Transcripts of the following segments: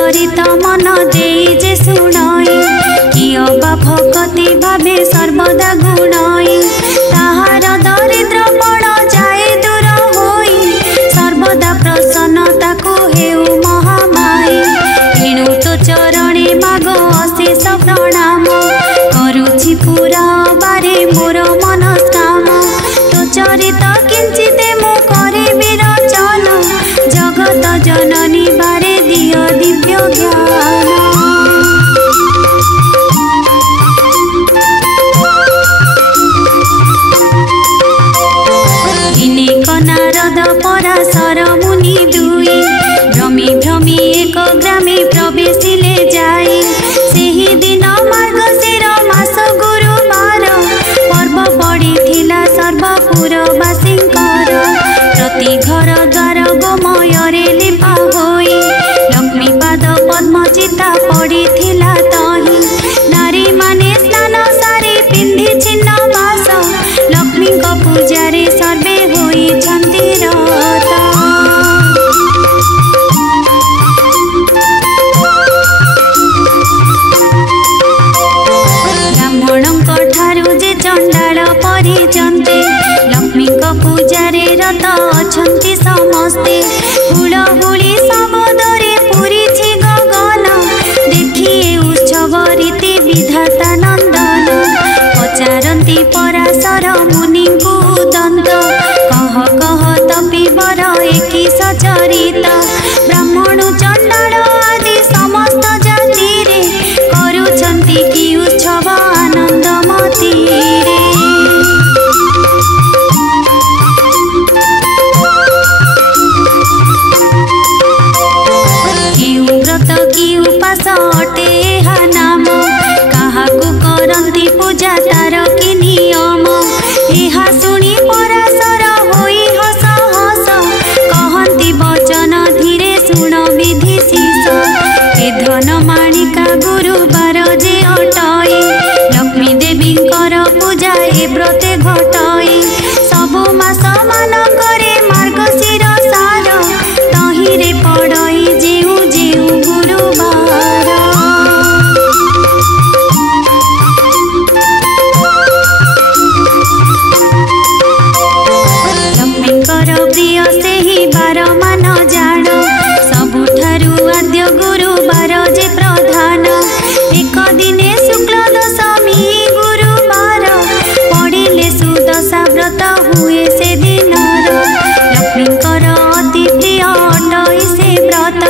चरित मन देई जे शुणाई किय बा भक्ति भावे सर्वदा गुणाई ताहार दरिद्र पण जाए दूर होई सर्वदा प्रसन्नता को हेउ महामाई एणु तो चरणे मागो अशेष प्रणाम करुछि पूरा बारे मोर मनस्काम तो चरित किंचित मु करिबि रचन जगत जननी बारे दियो दिव्य ज्ञान नारद पराशर मुनि दुई भ्रमी भ्रमी एक ग्रामे प्रवेशिले जाई सेही दिन मार्गशीर मास गुरुवार पर्व पड़िथिला सर्वपुरवासींकर प्रति घर द्वार गोमୟରେ लिपा होई लक्ष्मी पाद पद्मचिता पड़िथिला तही नारी माने स्नान सारी पिंधि छिन्न बास लक्ष्मी को पूजारे सर्वे होई पूजारे रत अछंती समस्ते हुलहुली सबदरे पूरी गगन देखिए उत्सव रीति विधाता नंदन पचारती पराशर मुनि को दंत कह कह तपीबर एकी सचरित ब्राह्मण चंडाल आदि समस्त जाति रे करुछंती की उत्सव आनंदमती रे अटे नाम क्या करती पूजा तार कि नियम यह शुणी पराशर होई हस हस कहती वचन धीरे शुण विधि शीस ए धन माणिका गुरुवार जे अटई लक्ष्मी देवी पूजा ए व्रते घटई सबु मास मानकरे मार्गशीर सार तहिरे पड़ई जेउ जेउ गुरुवार प्रिय से ही बार मान जान सबुठारु आद्य गुरुवार जे प्रधान एक दिने शुक्ल दशमी गुरुवार पड़िले सुदशा व्रत हुए से दिन लक्ष्मीकर अति प्रिय अटई से व्रत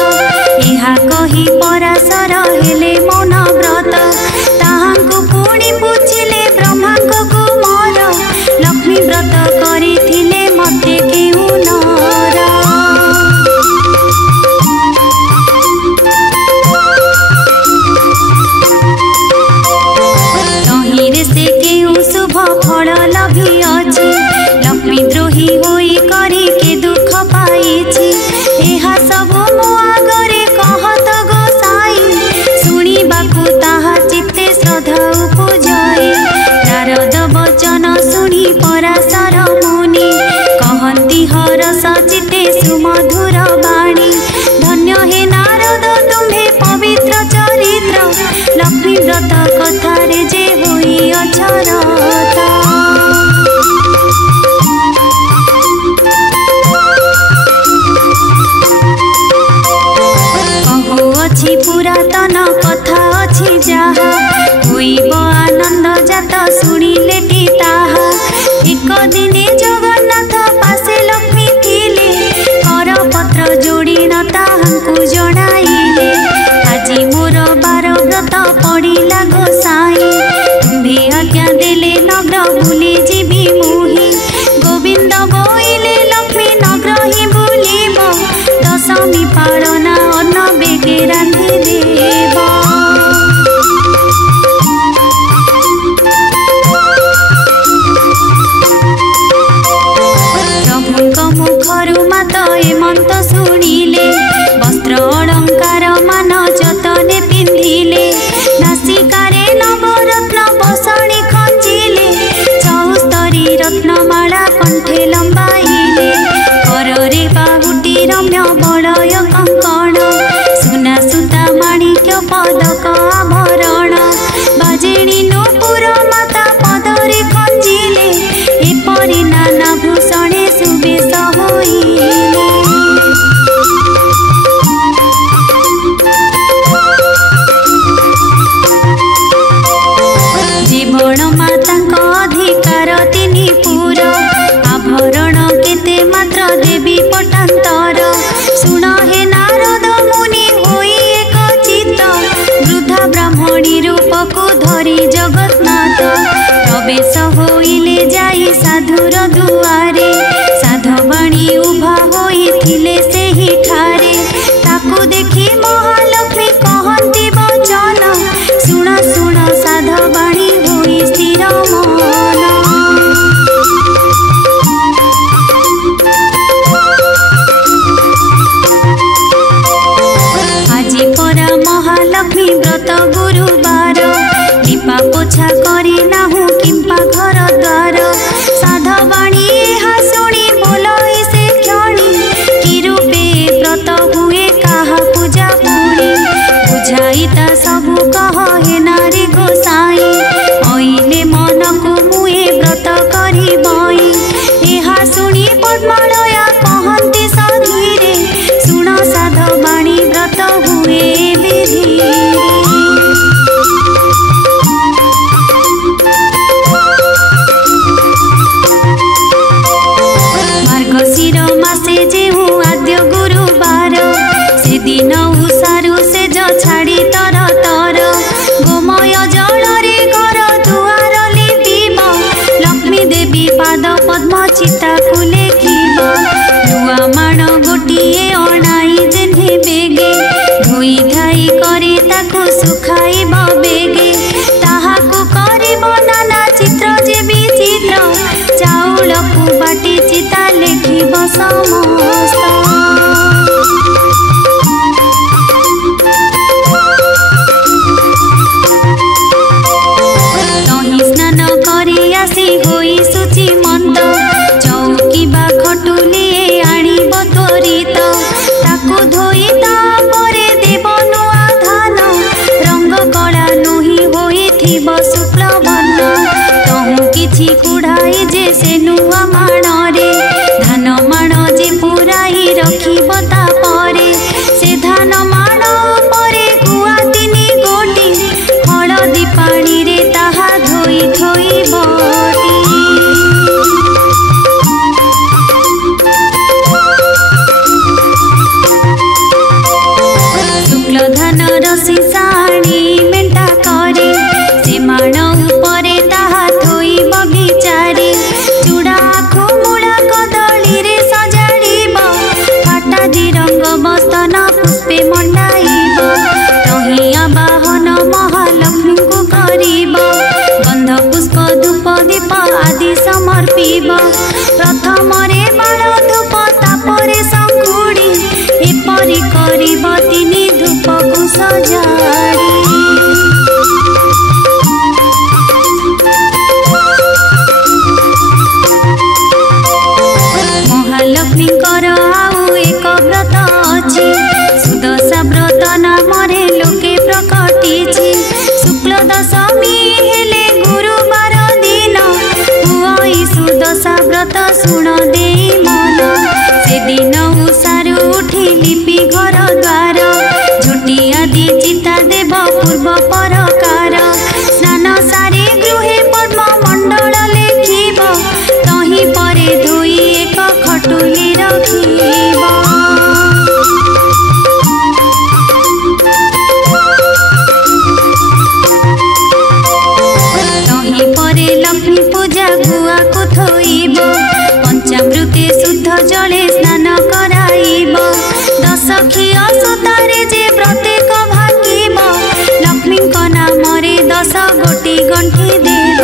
यह कही पराशर हेले मौन व्रत ताहांकु पुणी पूछिले ब्रह्मा को कुमार लक्ष्मी व्रत करिथिले मते केउ नर तहिरे से केउ शुभ फल लभी अछि लक्ष्मी द्रोही होई करी के दुख पाइछि एहा सब मो आगरे कहत गोसाई शुणिबाकु ताहा चित्ते श्रद्धा उपजाए नारद वचन शुणी पराशर मुनि कहती हरस चित्ते सुमधुर वाणी धन्य हे नारद तुम्हे पवित्र चरित्र लक्ष्मी व्रत कथारे जे होई अक्षरता कहो अछि पुरातन कथा अछि जाहा होइब आनंद जात शुणिले टी ताहा एक दिने जगन्नाथ पासे लक्ष्मी थिले करपत्र जोड़ी न ताहांकु जणाइले आजी मोर बार व्रत पड़िला गोसाई तुम्भे आज्ञा देले नगर बुली जीवी मुही गोविंद बोइले लक्ष्मी नगर ही बुलिब दशमी पालना अन्न बेगे रांधि देव मुखरु मात एमंत शुणिले वस्त्र अलंकार मान जतने पिंधिले नासिकारे नवरत्न बसणी खंजिले चौस्तरी रत्नमाला कंठे लंबाइले कररे बाहुटी रम्य बलय कंकण सुना सुता केबे व्रत हुए कहा पूजा पुणी बुझाई ता सबु कह हे नारी गोसाई अइले मन को मुए व्रत करी बई एहा सुनी पद्मलया कहंती सधीरे सुन साध बाणी व्रत हुए विधि मार्गशीर मासे जेहु आद्य गुरुवार से दिन उषारु से छाड़ी तर तर गोमय जल रे घर दुआर लिपिब लक्ष्मी देवी पाद पद्म चिता को लेखिब नुआ माण गोटिए अणाई जेन्हे बेगे धोई धाई करी ताकू सुखाइब बेगे ताहाकू करिब नाना चित्र जे विचित्र चाउल को बाटी चिता लेखिब समस्त स्नान करी आसी होई सुचि मंद चौकी बा खटुलिए आनिब त्वरित ताकू धोई तापरे देव नुआ धान रंग कला नुही होइथिब शुक्ल वर्ण तहु किछि कुढ़ाई जे से नुआ माणरे धान माण जे पुराई रखिब तापरे से धान माण उपरे गुआ तिनि गोटी हळदी पानी रे ताहा धोई धोई बटी शुक्ल धान रसी साणी मेंटा करे से माण उपरे ताहा धोई बगीचारे चूड़ा खुमूला कदली रे सजाड़ीब फाटा दी रंग बस्तन पुष्पे मंडाइब तहिया बाहन महालक्ष्मी को करिब गंध पुष्प धूप दीप आदि समर्पिब प्रथम रे बाण धूप तापरे संखुड़ी एपरि करिब तिनि धूप को सजाड़ी महालक्ष्मी आउ एक व्रत अछि सुदशा व्रत नामरे लोके प्रकटिछि शुक्ल दशमी हेले गुरुवार दिन हुई सुदशा व्रत सुण देई मन से दिन उषारु उठी लिपि घर द्वार झोटी आदि चिता देव पूर्व परकार स्नान सारी गृहे पद्म मंडल लेखिब तही परे धोई एक खटुली रखिब तही परे लक्ष्मी पूजा गुआ को थोइब पंचामृते शुद्ध जले स्नान कराइब दश क्षीय सुतारे जे प्रत्येक भागिब लक्ष्मी नाम रे 10 गोटी गंठी देव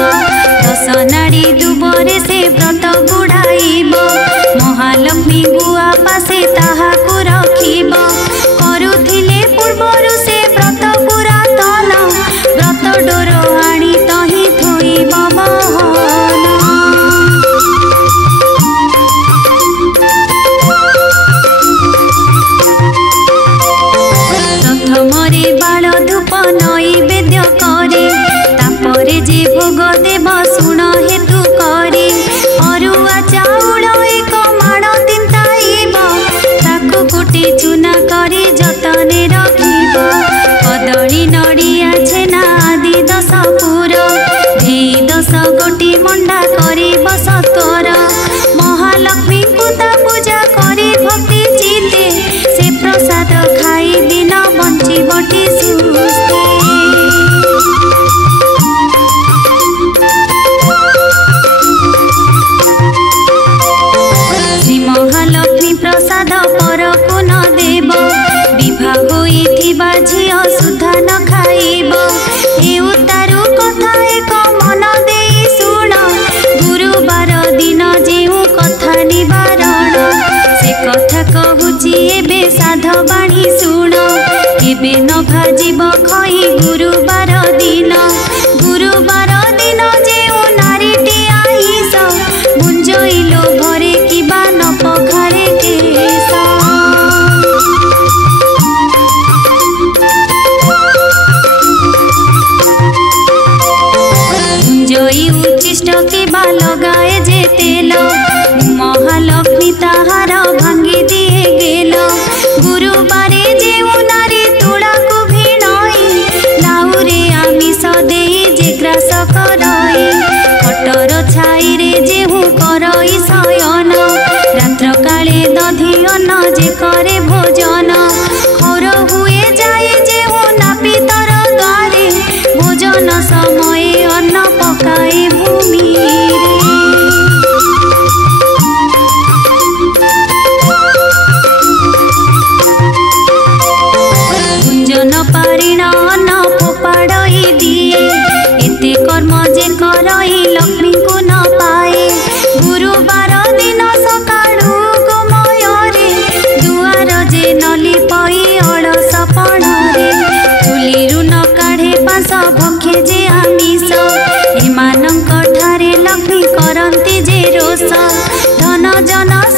10 नाड़ी दुबरे से व्रत गुड़ाइब महालक्ष्मी गुआ पासे ताहाकू रखिब करुथिले पूर्वरु से व्रत पुरातन व्रत डोर आनी तही थोइब बहन प्रथमरे बाल धूप नैवेद्य करे तापरे जे भोग देव सुण हेतु करे अरुआ चाउल एक माण तिंताइब ताकू कुटी चूना करी जतने रखिब कदली नड़िया छेना आदि 10 पुर घी 10 गोटी मंडा करिब सत्वर महालक्ष्मी को ता पूजा करी भक्ति चिते से प्रसाद खाई दिन बंचिबटी सुस्ते श्री महालक्ष्मी प्रसाद पर को न देव विवाह होइथिबा झियो सुधा न खाइब ए उतारू कथा एक मन देई सुण गुरुवार दिन जेउ कथा निवारण से कथा कहूची एबे साध बाणी सुण केबे न भाजिब खई गुरुवार दिन जेउ नारीटी आइस बुंजइलो भरे किबा न पखारे केस।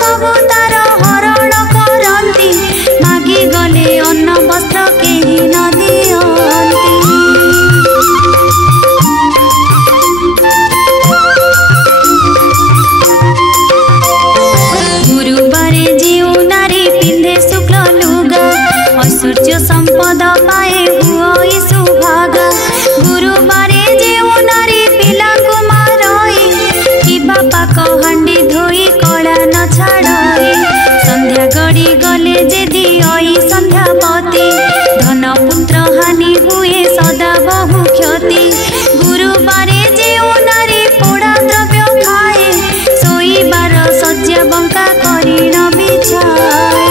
सबु तार हरण करती मागी गले अन्न वस्त्र केही न दियंती। गुरुबारे जीव नारी पिंधे शुक्ल लुगा ऐश्वर्य संपद पाए हुई सुभागा। गुरुबारे जीव नारी पिला कुमारई कि बापा कहंडी धोई कला न छाड़े। संध्या गड़ी गले जेदी आई संध्यावती धन पुत्र हानि हुए सदा बहु क्षति। गुरुबारे जीव नारी पोड़ा द्रव्य खाए सोईबार शଯ୍या बंका करी न बिछाए।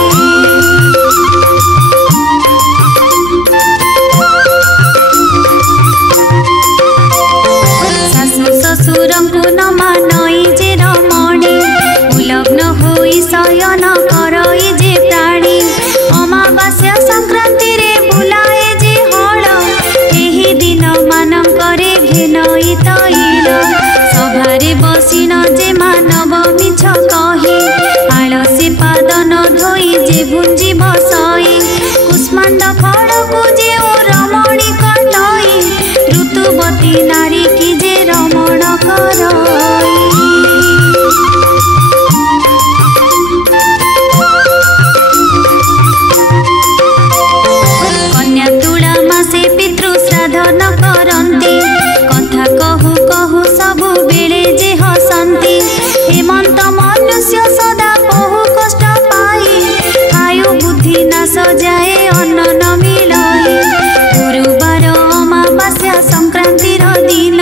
ससुरंकु न मानई जे रमणी उलग्न होई शयन करई जे प्राणी। अमावास्या संक्रांति रे बुलाए जे हल एही दिन मानकरे घेनई तैल। सभारे बसिन जे मानव मिछ कही आलसी पाद न धोई जे भुंजी बसई। कुष्मांड फलकु जे रमणी कटई ऋतुवती नारी की जे रमण करई। कन्या तुला मासे पितृ श्राद्ध न करंती कथा कहू कहू सबु बेले जे हसंती। हेमंत मनुष्य सदा बहु कष्ट पाई आयु बुद्धि नाश जाए अन्न न मिलई। गुरुबार अमावास्या संक्रांति दिन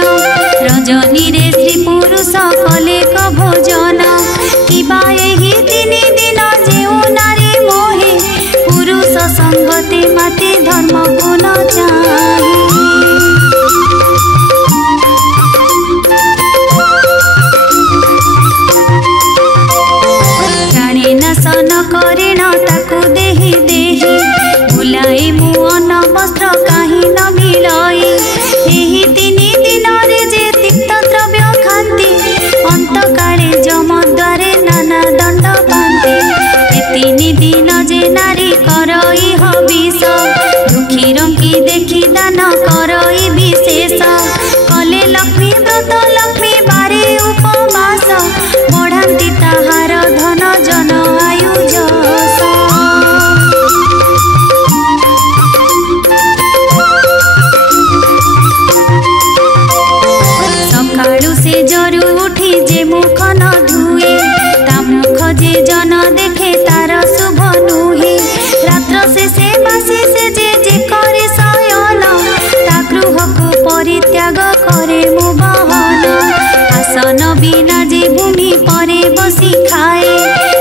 रजनी रे स्त्री पुरुष कलेक भोजन। किबा एही तीन दिन जेउ नारी मोहे पुरुष संगते माते धर्म को न चाहे। प्राणे नाश न करेण ताकु देहि देहि भुलाई मु अन्न वस्त्र काहि न मिलई। एही तीन दिन रे जे तिक्त द्रव्य खांती अंत काले जम द्वारे नाना दंड पाते। ए तीन दिन जे नारी करई हविष दुखी रंकी देखी दान करई विशेष। कले लक्ष्मी व्रत लक्ष्मी बारे उपवास बढ़ांती ताहार धन जन आयु जस। सकाळु से जरू उठी जे मुख न धुए ता मुख जे जन देखे तार शुभ नुहे। रात्र से बासी से जे करे शयन ता गृह को परित्याग करे मु बहन। आसन बिना जे भूमि परे बसी खाए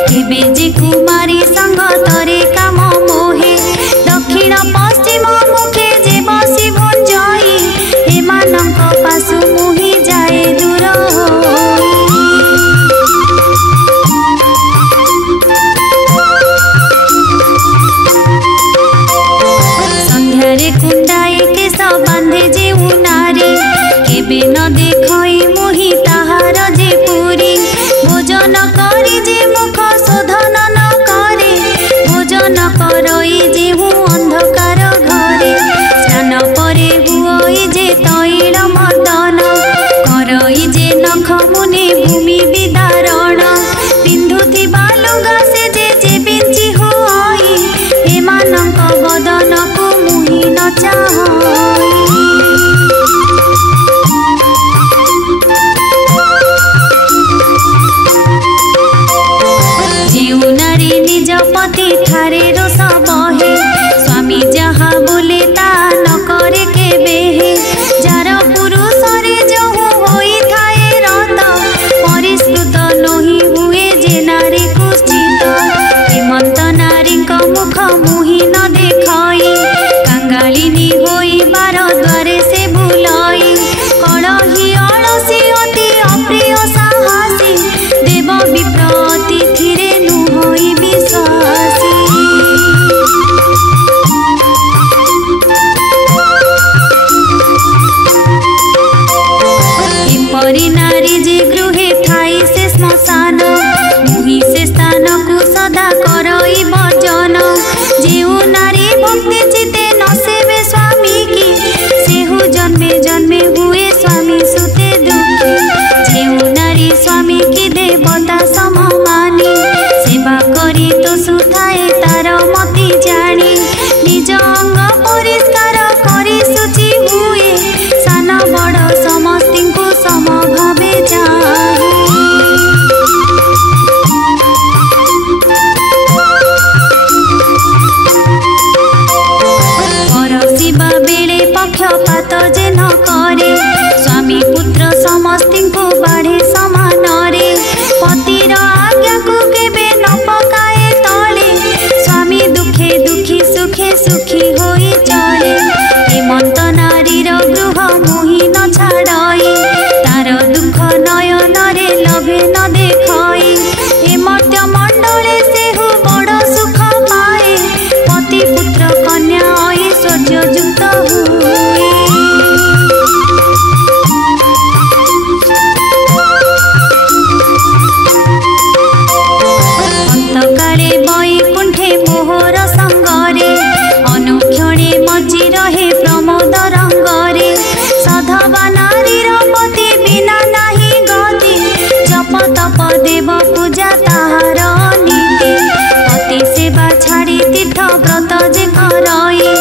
केबे जे कुमारी संग तरे काम मोहे। दक्षिण पश्चिम मुखे जे बसी भुंजई एमानंक पासु मुहि जाए दूर होई। संध्यारे कुंडाए केश बांधे जे नारी केबे न देखई मुहि ताहार जे पुरी। भोजन करी जे मुख शोधन न करे भोजन करई जे अंधकार घरे। स्नान परे हुई जे तैल मर्दन करई जे नख मुनि भूमि विदारण। पिंधुथिबा लुगा से जे बिंची होई एमानंक बदन को मुहि न चाहई। जीव नारी निज पति ठारे रोष बहे स्वामी जहा बोले ता न करे केबे। जार पुरुष रे जहु होई थाए रत परिष्कृत नही हुए जे नारी कुष्ठित। हेमंत नारी मुख मुहि न देखई कांगालिनी होई बार द्वारे से बुलाई। कलही अलसी अति अप्रिय साहसी देव विप्र अतिथि रे नुहई विश्वासी। एपरि नारी जे गृहे ठाई से श्मशान मुहि से स्थान संसार मती जानी निज अंग परिष्कार करी सुची हुए सान बड़ समस्तिंकु सम भावे जाए परसिबा बेले पक्षपात जे न करे स्वामी पुत्र समस्तिंकु बाढ़े समान रे पतिर आज्ञा को केबे न पकाए तले स्वामी दुखे दुखी सुखे सुखी होई चले हेमंत नारीर गृह मुहि न छाड़ई तार दुख नयन रे लभे न देखई हे मर्त्य मंडले सेहु बड़ सुख पाए पति पुत्र कन्या ऐश्वर्य युक्त हुए अंतकाले वैकुंठे मोहर संगरे अनुक्षणे मजी रहे प्रमोद रंगरे साधवा नारीर पति बिना नाही गति जप तप देव पूजा ताहार नीति पति सेवा छाड़ी तीर्थ व्रत जे करई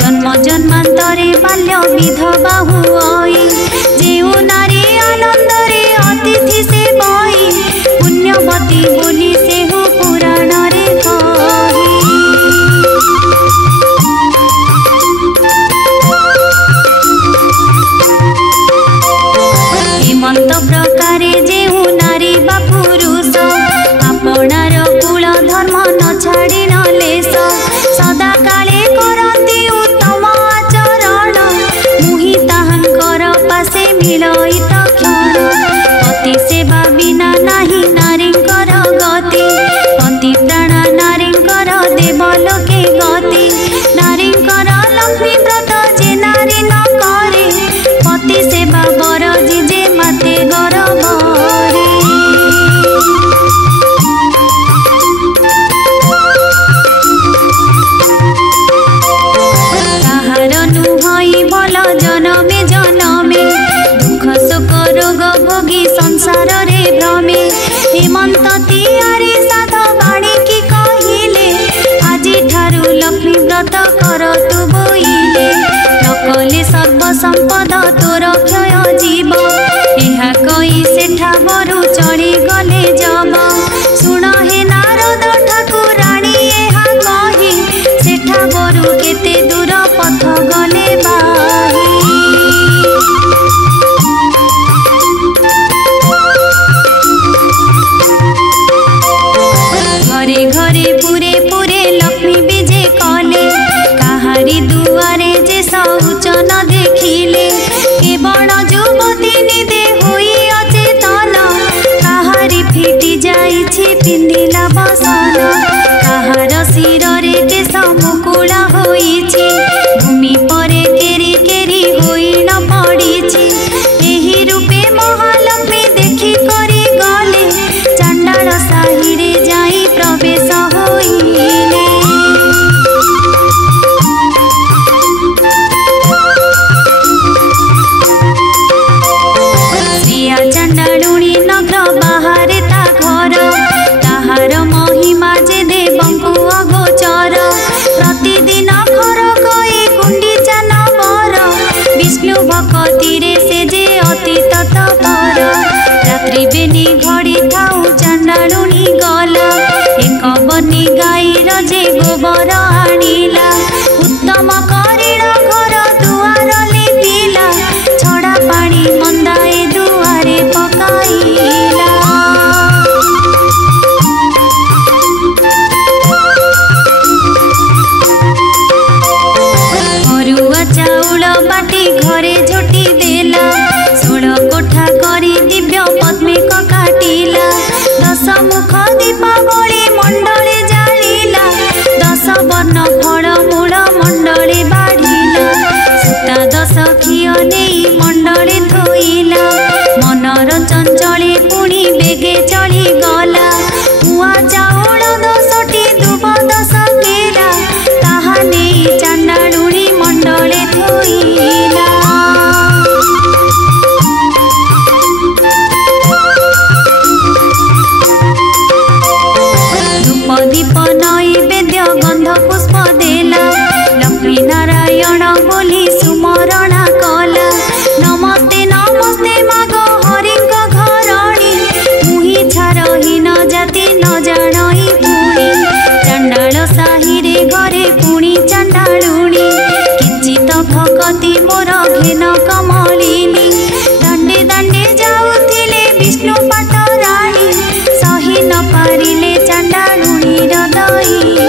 जन्म जन्मांतरे बाल्य विधवा हुई जेउ नारी आनंदरे अतिथि से बई पुण्यवती बोली सेहु पुराण रे कही हेमंत प्रकारे जेहु नारी बा पुरुष आपणार कुल धर्म न छाड़ी न लेस सदा काले करती उत्तम आचरण मुहि ताहांकर पासे मिलई तक्षण पति सेवा बिना नाही नारींकर गति पति प्राण नारींकर देवलोके गति नारींकर लक्ष्मी व्रत जे नारी न करे पति सेवा बर जे माते गरबरे ताहार नुहई भल जनमे जनमे दुख सुख रोग भोगी संसार रे भ्रमे हेमंत तियारी साध बाणी की कहिले आजी ठारू लक्ष्मी व्रत कर तु बोइले नकले सर्व संपद तोर क्षय जीव ଏହା कही सेठा बरु चढ़ी गले जब सुन हे नारद ठाकुराणी ଏହା कही सेठा बरु केते दूर पथ गले बाही घरे घरे पुरे पुरे लक्ष्मी विजे कले काहारी दुआरे जे शौच न देखिले केवल युवती निदे होई अचेतन काहारी फिटी जाइछि पिंधिला बसन काहार शिरे केश मुकुला होइछि भूमि परे केरी केरी होई न पड़िछि एही रूपे महालक्ष्मी देखि करी गले चांडाल साही रे जाई प्रवेश होइले श्रिया चांडालुणी नग्र बाहरे ता घर ताहार महिमा जे देवंकु अगोचर प्रतिदिन घर कई गुंडीचा नवर विष्णु भक्ति रे से जे अति तत्पर रात्रि बेनी घड़ी थाऊ चांडालुणी गला एक बनी गाईर जे गोबर आनिला उत्तम करीर घर दुआर लिपिला छड़ा पानी मंदाए दुआरे पकाइला अरुआ चाउल बाटी घरे झोटी देला 16 कोठा करी दिव्य पद्मे काटिला 10 मुख दीपावली मंडले जालिला 10 वर्ण फल मूल मंडले बाढ़िला सूता 10 खिय नहीं मंडले थोइला मनर चंचले पुणी बेगे चली गला कुआ चाउल 10टी दुब 10 केरा ताहा नहीं चांडालुणी मंडले थोइला धूप दीप नैवेद्य पुष्प देला लक्ष्मी नारायण बोली सुमरणा कला नमस्ते नमस्ते माग हरिंग घरणी मुही छारहीन जाति न जानई पुणी चंडाल साही रे घरे पुणी चंडालुणी किंचित भक्ति मोर घेन कमलिनी दंडे दंडे जाउथिले विष्णु पाटराणी सही न पारिले चंडालुणी हृदयिनी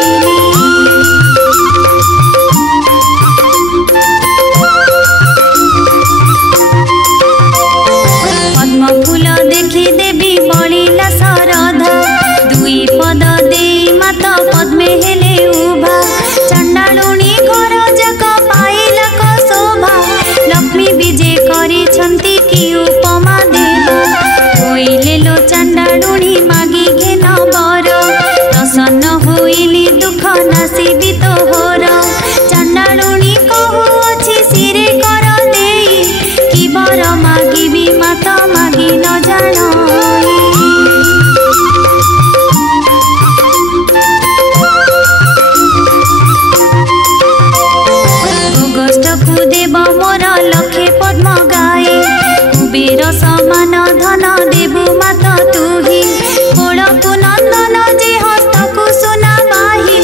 पद्म फूल देखी देवी बलिला सरधा दुई पद देई मात पद्मे हेले उभा चंडालुणी घर जाक पाइला को शोभा लक्ष्मी विजय करिछंती कि उपमा देवा होइले लो चंडालुणी मागी घेन बर प्रसन्न होइली दुख नासिबी तोहर चंडालुणी कहुअछि सिरे कर देई कि बर मागिबी मात मागी न जानई गोष्ठकु देव मोर लक्षे पद्म गाए कुबेर समान धन देबु मात तुही कोलकु नंदन जे हस्तकु सुना बाही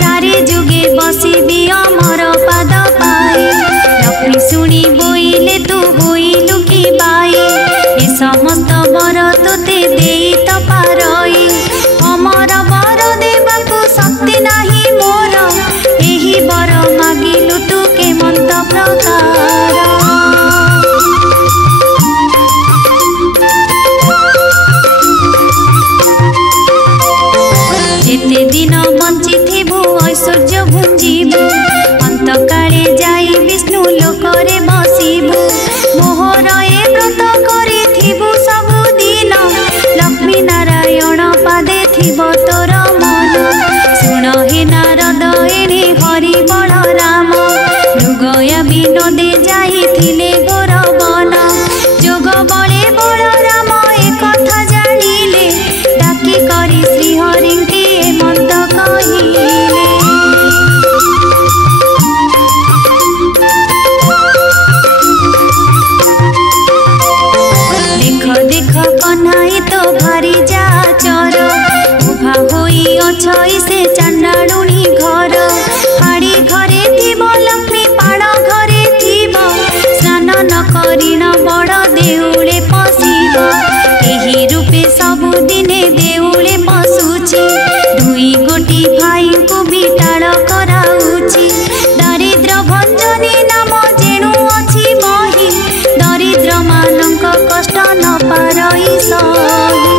चारे जुगे बसिबी अमर पाद पाए लक्ष्मी शुणी बोइले तू होइलु कि बाई ए समस्त बर तोते देई त पारई अमर बर देबाकु शक्ति नाही मोर एही बर मागिलु तू केमंत प्रकार जेते दिन बंचिथिबु ऐश्वर्य भुंजिबु अंत काले जाई विष्णु लोकरे बसिबु मोहर ए व्रत करिथिबु सबु दिन लक्ष्मी नारायण पादे थिबो तोर मन सुन हे नारद एणे हरि बलराम मृगया विनोदे जाइथिले घोर वन जोग बले बलराम ए कथा जानिले डाकी करी श्रीहरिंके मन्त कहिले देख देख कन्हाई तो भारी जा चर उभा होई अछई से चंडालुणी घर हाड़ी घरे थिब लक्ष्मी पाड़ घरे थिब स्नान न करिन बड़ देउले पसिब एही रूपे सबु दिने देउले पसुछि दुई गोटी भाई को बिटाड़ कराउछि दरिद्र भंजनी नाम जेणु अछि बही दरिद्र मानक कष्ट न पारई सही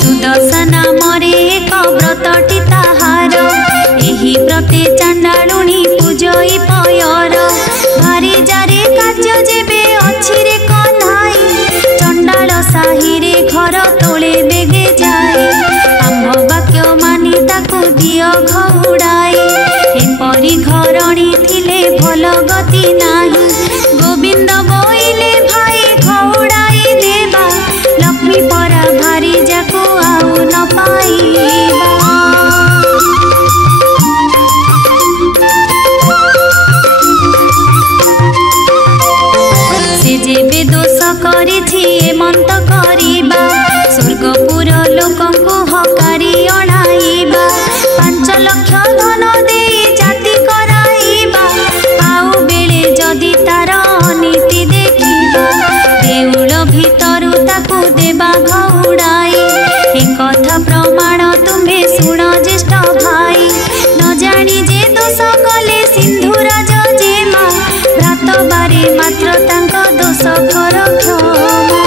सुदर्शना मरे एक व्रतटी ताहार एही व्रते चंडालुणी पूजई पयर भारी जारे कार्य जेबे अछि रे कन्हाई चंडाल साही रे घर तोले बेगे जाए आम्भ वाक्य मानि ताकु दिय घउड़ाए एपरि घरणी थिले भल गति नाही गोविंद बोइले भाई घउड़ाई देबा लक्ष्मी परा भारी जाकु आउ न पाइबा से जेबे दोष करिछि एमंत करिबा स्वर्गपुर लोकंकु हकारी अणाइबा 5 लाख धन देई जाति कराइबा आउ बेले जदि तार अनीति देखिबा देउल भितरु ताकु देबा घउड़ाई ए कथा प्रमाण तुम्हे सुण ज्येष्ठ भाई न जानी जे दोष कले सिंधुराज जेमा भ्रात बारे मात्र तांक दोष कर क्षमा।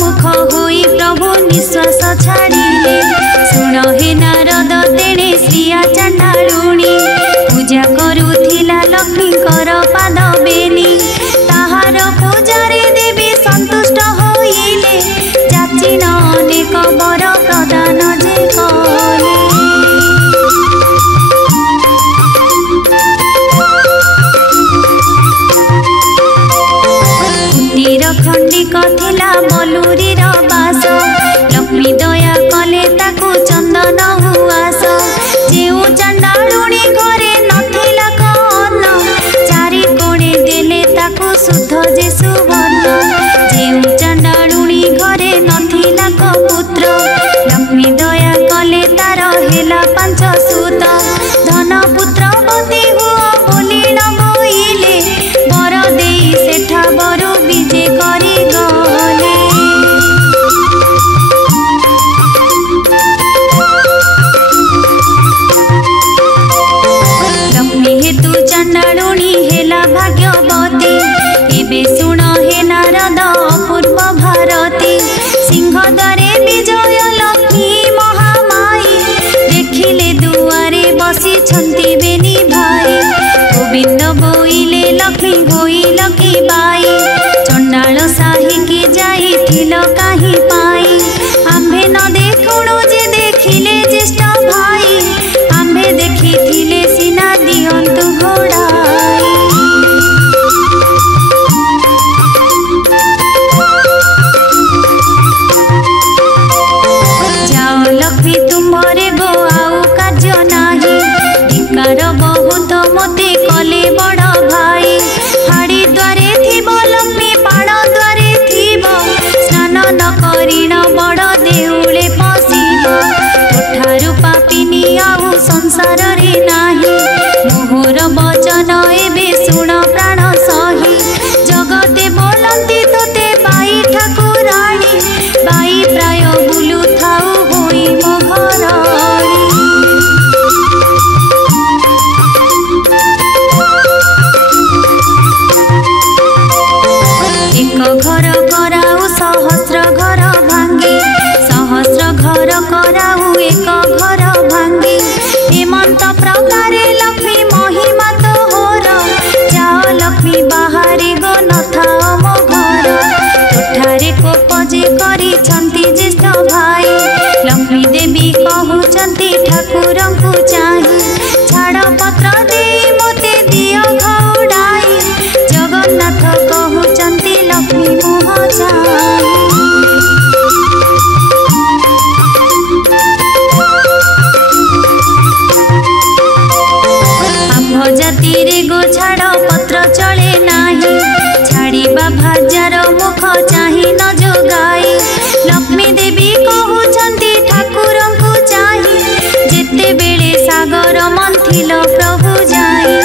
मुख होई प्रभु निश्वास छाड़िले। शुण हे नारद तेणे श्रिया चंडालुणी पूजा करुथिला लक्ष्मीकर पाद बेनी। ताहार पूजारे देवी संतुष्ट होइले जाचिन अनेक वर प्रदान जे कले। कुटीर खंडिक थिला बलुरीर बास लक्ष्मी दया कले ताकू चंदन हुआस। जेउ चंडालुणी घरे नथिला कन्न चारि कोणे देले ताकू शुद्ध जे सुवर्ण। जेउ चंडालुणी घरे नथिला पुत्र लक्ष्मी दया कले तार हेला 5 सूत। धन पुत्रवती हुआ बोली न बोइले वर देई सेठा बरु विजे करी गले। लक्ष्मी हेतु चंडालुणी हेला भाग्यवती एबे शुण हे नारद अपूर्व भारती। सिंहद्वारे विजय लक्ष्मी महामाई देखिले दुआरे बसी छंती बेनी भाई। गोविंद बोइले लक्ष्मी होइल कि बाई चंडाल साही की जाइथिल काहि पाई। आम्भे न देखुणु जे देखिले ज्येष्ठ भाई आम्भे देखिथिले सिना दियंतु घोड़ाई। जाओ लक्ष्मी तुम्हारे गो आउ कार्य नाही धिकार बहुत मते कले बड़ भाई। हाड़ी द्वारे थिब लक्ष्मी पाण द्वारे थिब स्नान न करिण बड़ देउले पशिब। तोठारु पापिनी आउ संसार रे नाही मोहर वचन एबे शुण प्राण सही। जगते बोलंती तोते बाई ठाकुराणी बाई प्राय बुलु थाउ होई मो घराणी। एक घर कराऊ सहस्र घर भांगे सहस्र घर कराऊ एक घर भांगे। हेमंत प्रकारे लक्ष्मी महिमा तोहर जाओ लक्ष्मी बाहरी गो नथाओ मो घर। तोठारे कोप जे करी छंती ज्येष्ठ भाई लक्ष्मी देवी कहउचंती ठाकुरंकु चाहि। छाड़ पत्र देई मोते दियो घोड़ाई जगन्नाथ कहउचंती लक्ष्मी मोह चाहि। आम्भ जाति रे गो छाड़ पत्र चले नाही छाड़ीबा भाजार मुख चाहि न जोगाई। लक्ष्मी देवी कहउचंती ठाकुरंकु चाहि जेते बेले सागर मंथिल प्रभु जाई।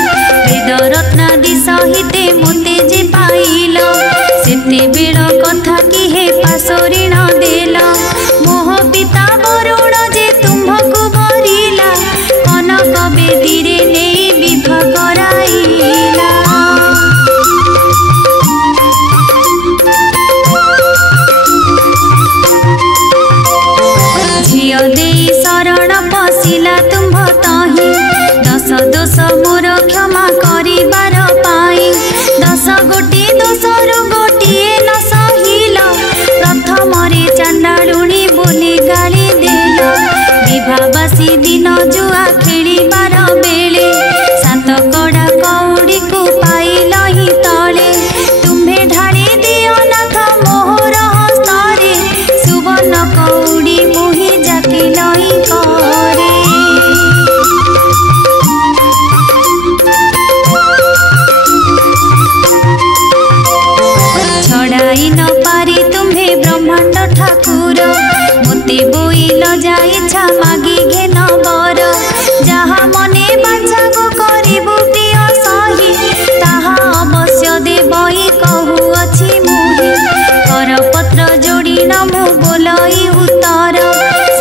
वेद रत्नादि सहिते मोते जे पाइल सेते बेल कथा कि हे पासोऋण देल। मोह पिता वरुण जे तुम्भकु भरिला कनक बेदी रे नेई विवाह कराइला। झियो देई शरण पशिला तुम्भ तही 10 दोष मोर क्षमा करिबार पाई। 10 गोटी दोषरु गोटिए न सहिल प्रथम रे चंडालुणी बोली गाली देल। विवाहवासी दिन जुआ खेलिबार बेले 7 कड़ा कौड़ी को पाइल ही तले। तुम्हे ढाली दियो नाथ मोहर हस्ତରେ सुवर्ण कौड़ी मुहि जाकिल ही करे। छड़ाई न पारी तुम्हे ब्रह्मांड ठाकुर मोते बोइल जाइछा मागी घेन बर। जहा मने बांछा को करिबु प्रिय सही ताहा अवश्य देबई कहूअछि मुहे। करपत्र जोड़ी न मु बोलई उत्तर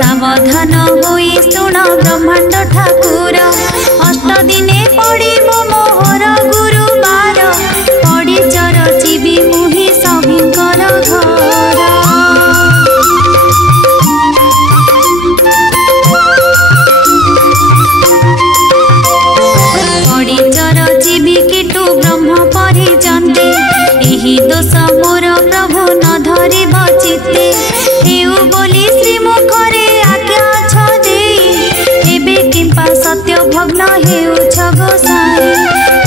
सावधान होई शुण ब्रह्मांड ठाकुर। 8 दिने पड़िबो मोहर गुरुबार पड़ी चरचिबी मुहि सभिंकर घर। हेउछ गोसाई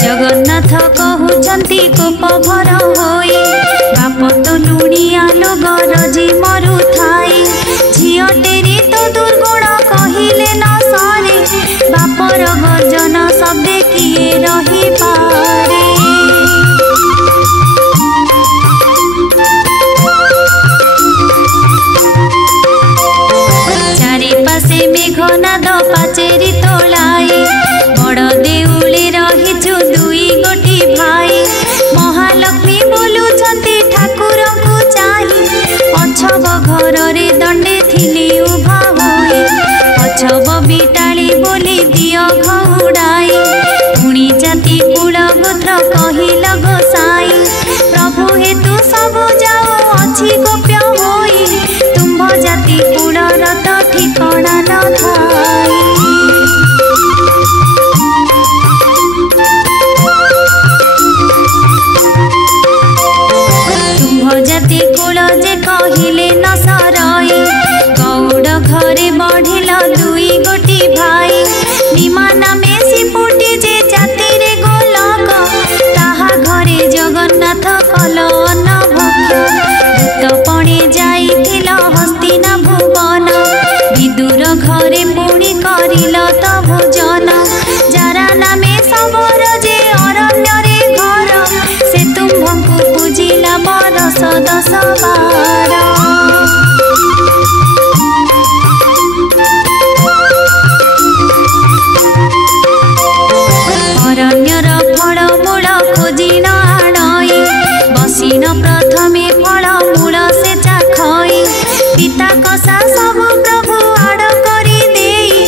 जगन्नाथ कहउछंती कोप भर होई बाप तो लुणिया लोग रजी मरु थाई झियो तेरी तो दुर्गुण कहिले न सरे बापर गर्जन शब्दे किए रही पारे चारिपाशे मेघनाद पाचेरी तोलाई बड़ देउले रहिछु दुई गोटी भाई महालक्ष्मी बोलुछंती ठाकुर को चाही अछब घर रे दंडे थिली उभा होई अछब बिटाली बोली दियो घउड़ाई पुणी जाति कुल गोत्र कहिल गोसाई प्रभु हेतु सब जाओ अछि गोप्य होई तुम्भ जाति कुल रत ठिकाना न थाई तुम्भ जाति कुल जे कहिले न सरई गौड़ घरे बढ़िल दुई गोटी भाई निमाना में सिपुटी जे जाति रे गोलक ताहा घरे जगन्नाथ कल अन्न भक्ष दूत पणे जाइथिल हस्तिना भुवन विदुर घरे पुणी करिल त भोजन जारा नामे सबर जे अरण्य रे घर से तुम्भଙ୍କୁ पूजिला बरस 10-12 अरण्यर फल मूल खोजी न आणई बसिन प्रथमे फल मूल से चाखई पिता कसा सब प्रभु आड़ करी देई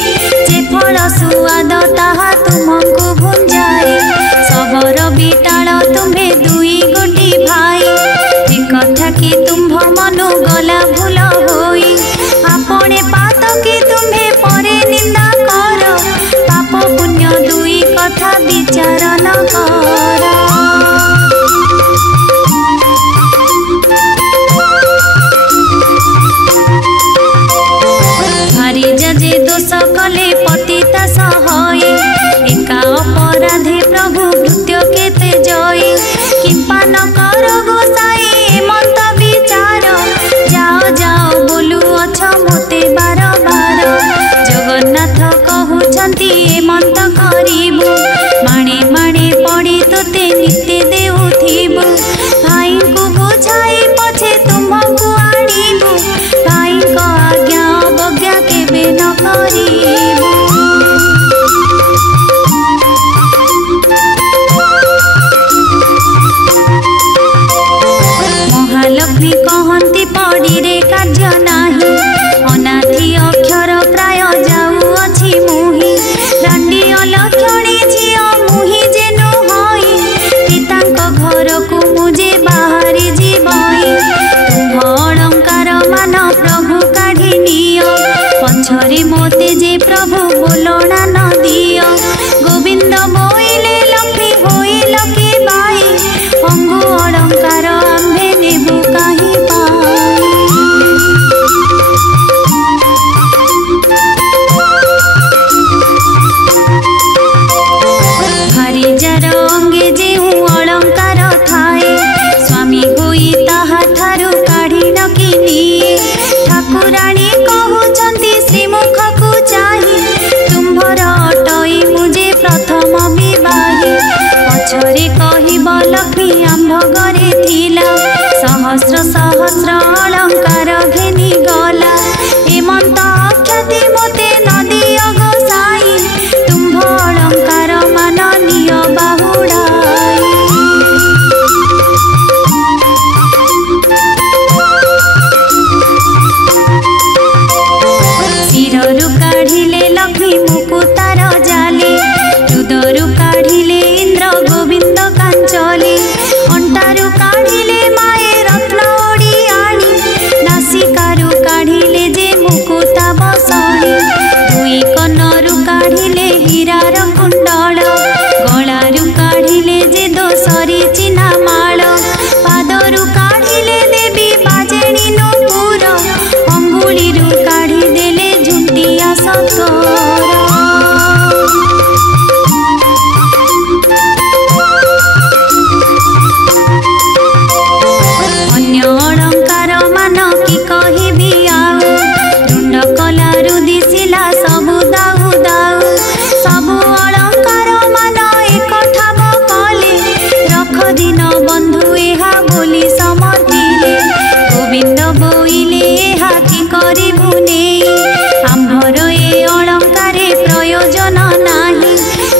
जे फल सुआद ताहा तुमको भुंजाए सबर बिटाल तुम्हे दुई गोटी भाई ए कथा कि तुम्भ मनु गला भूल होई आपणे पात कि तुम्हे परे निंदा कर पाप पुण्य दुई कथा विचार न कर भारी जे दोष कले पतिता सहये एका अपराधे प्रभु भृत्य केते जये किंपा न कर गोसाई एमंत विचार जाओ जाओ बोलू अछ मोते बार बार जगन्नाथ कहउछंती एमंत करिबु माणे माणे पड़ी तोते नित्य देउथिबु भाई को बुझाई पछे तुमको आनिबु भाई को आज्ञा अवज्ञा केबे न करिबु महालक्ष्मी कहंती पड़ी रे कार्य नाही अनाथी अक्षर प्राय जाऊ अछि मुही रांडी अलक्षणी झियो मुही जेनु होई पितांक घर को मुझे बाहरी जीवई तुम अलंकार मान प्रभु काढ़ी नियो पछरे मोते जे प्रभु बोलना न दियो गोविंद बोइले लक्ष्मी होइल के बाई अंगु अलंकार आम्भे नेबु काहि पाई भारी जार अंगे जेउ अलंकार थाए स्वामी होई ताहा थारु काढ़ी न किनिए ठाकुराणी कहउछंती श्रीमुख को चाही तुम्भ कि कहबी आउ रुंड कलारु दिसिला सबु दाउ दाउ सबु अलंकार मान एक ठाब कले रख दिन बंधु एहा बोली समर्पिले गोविंद बोइले एहा कि करिबु नेई आम्भर ए अलंकारे प्रयोजन नाही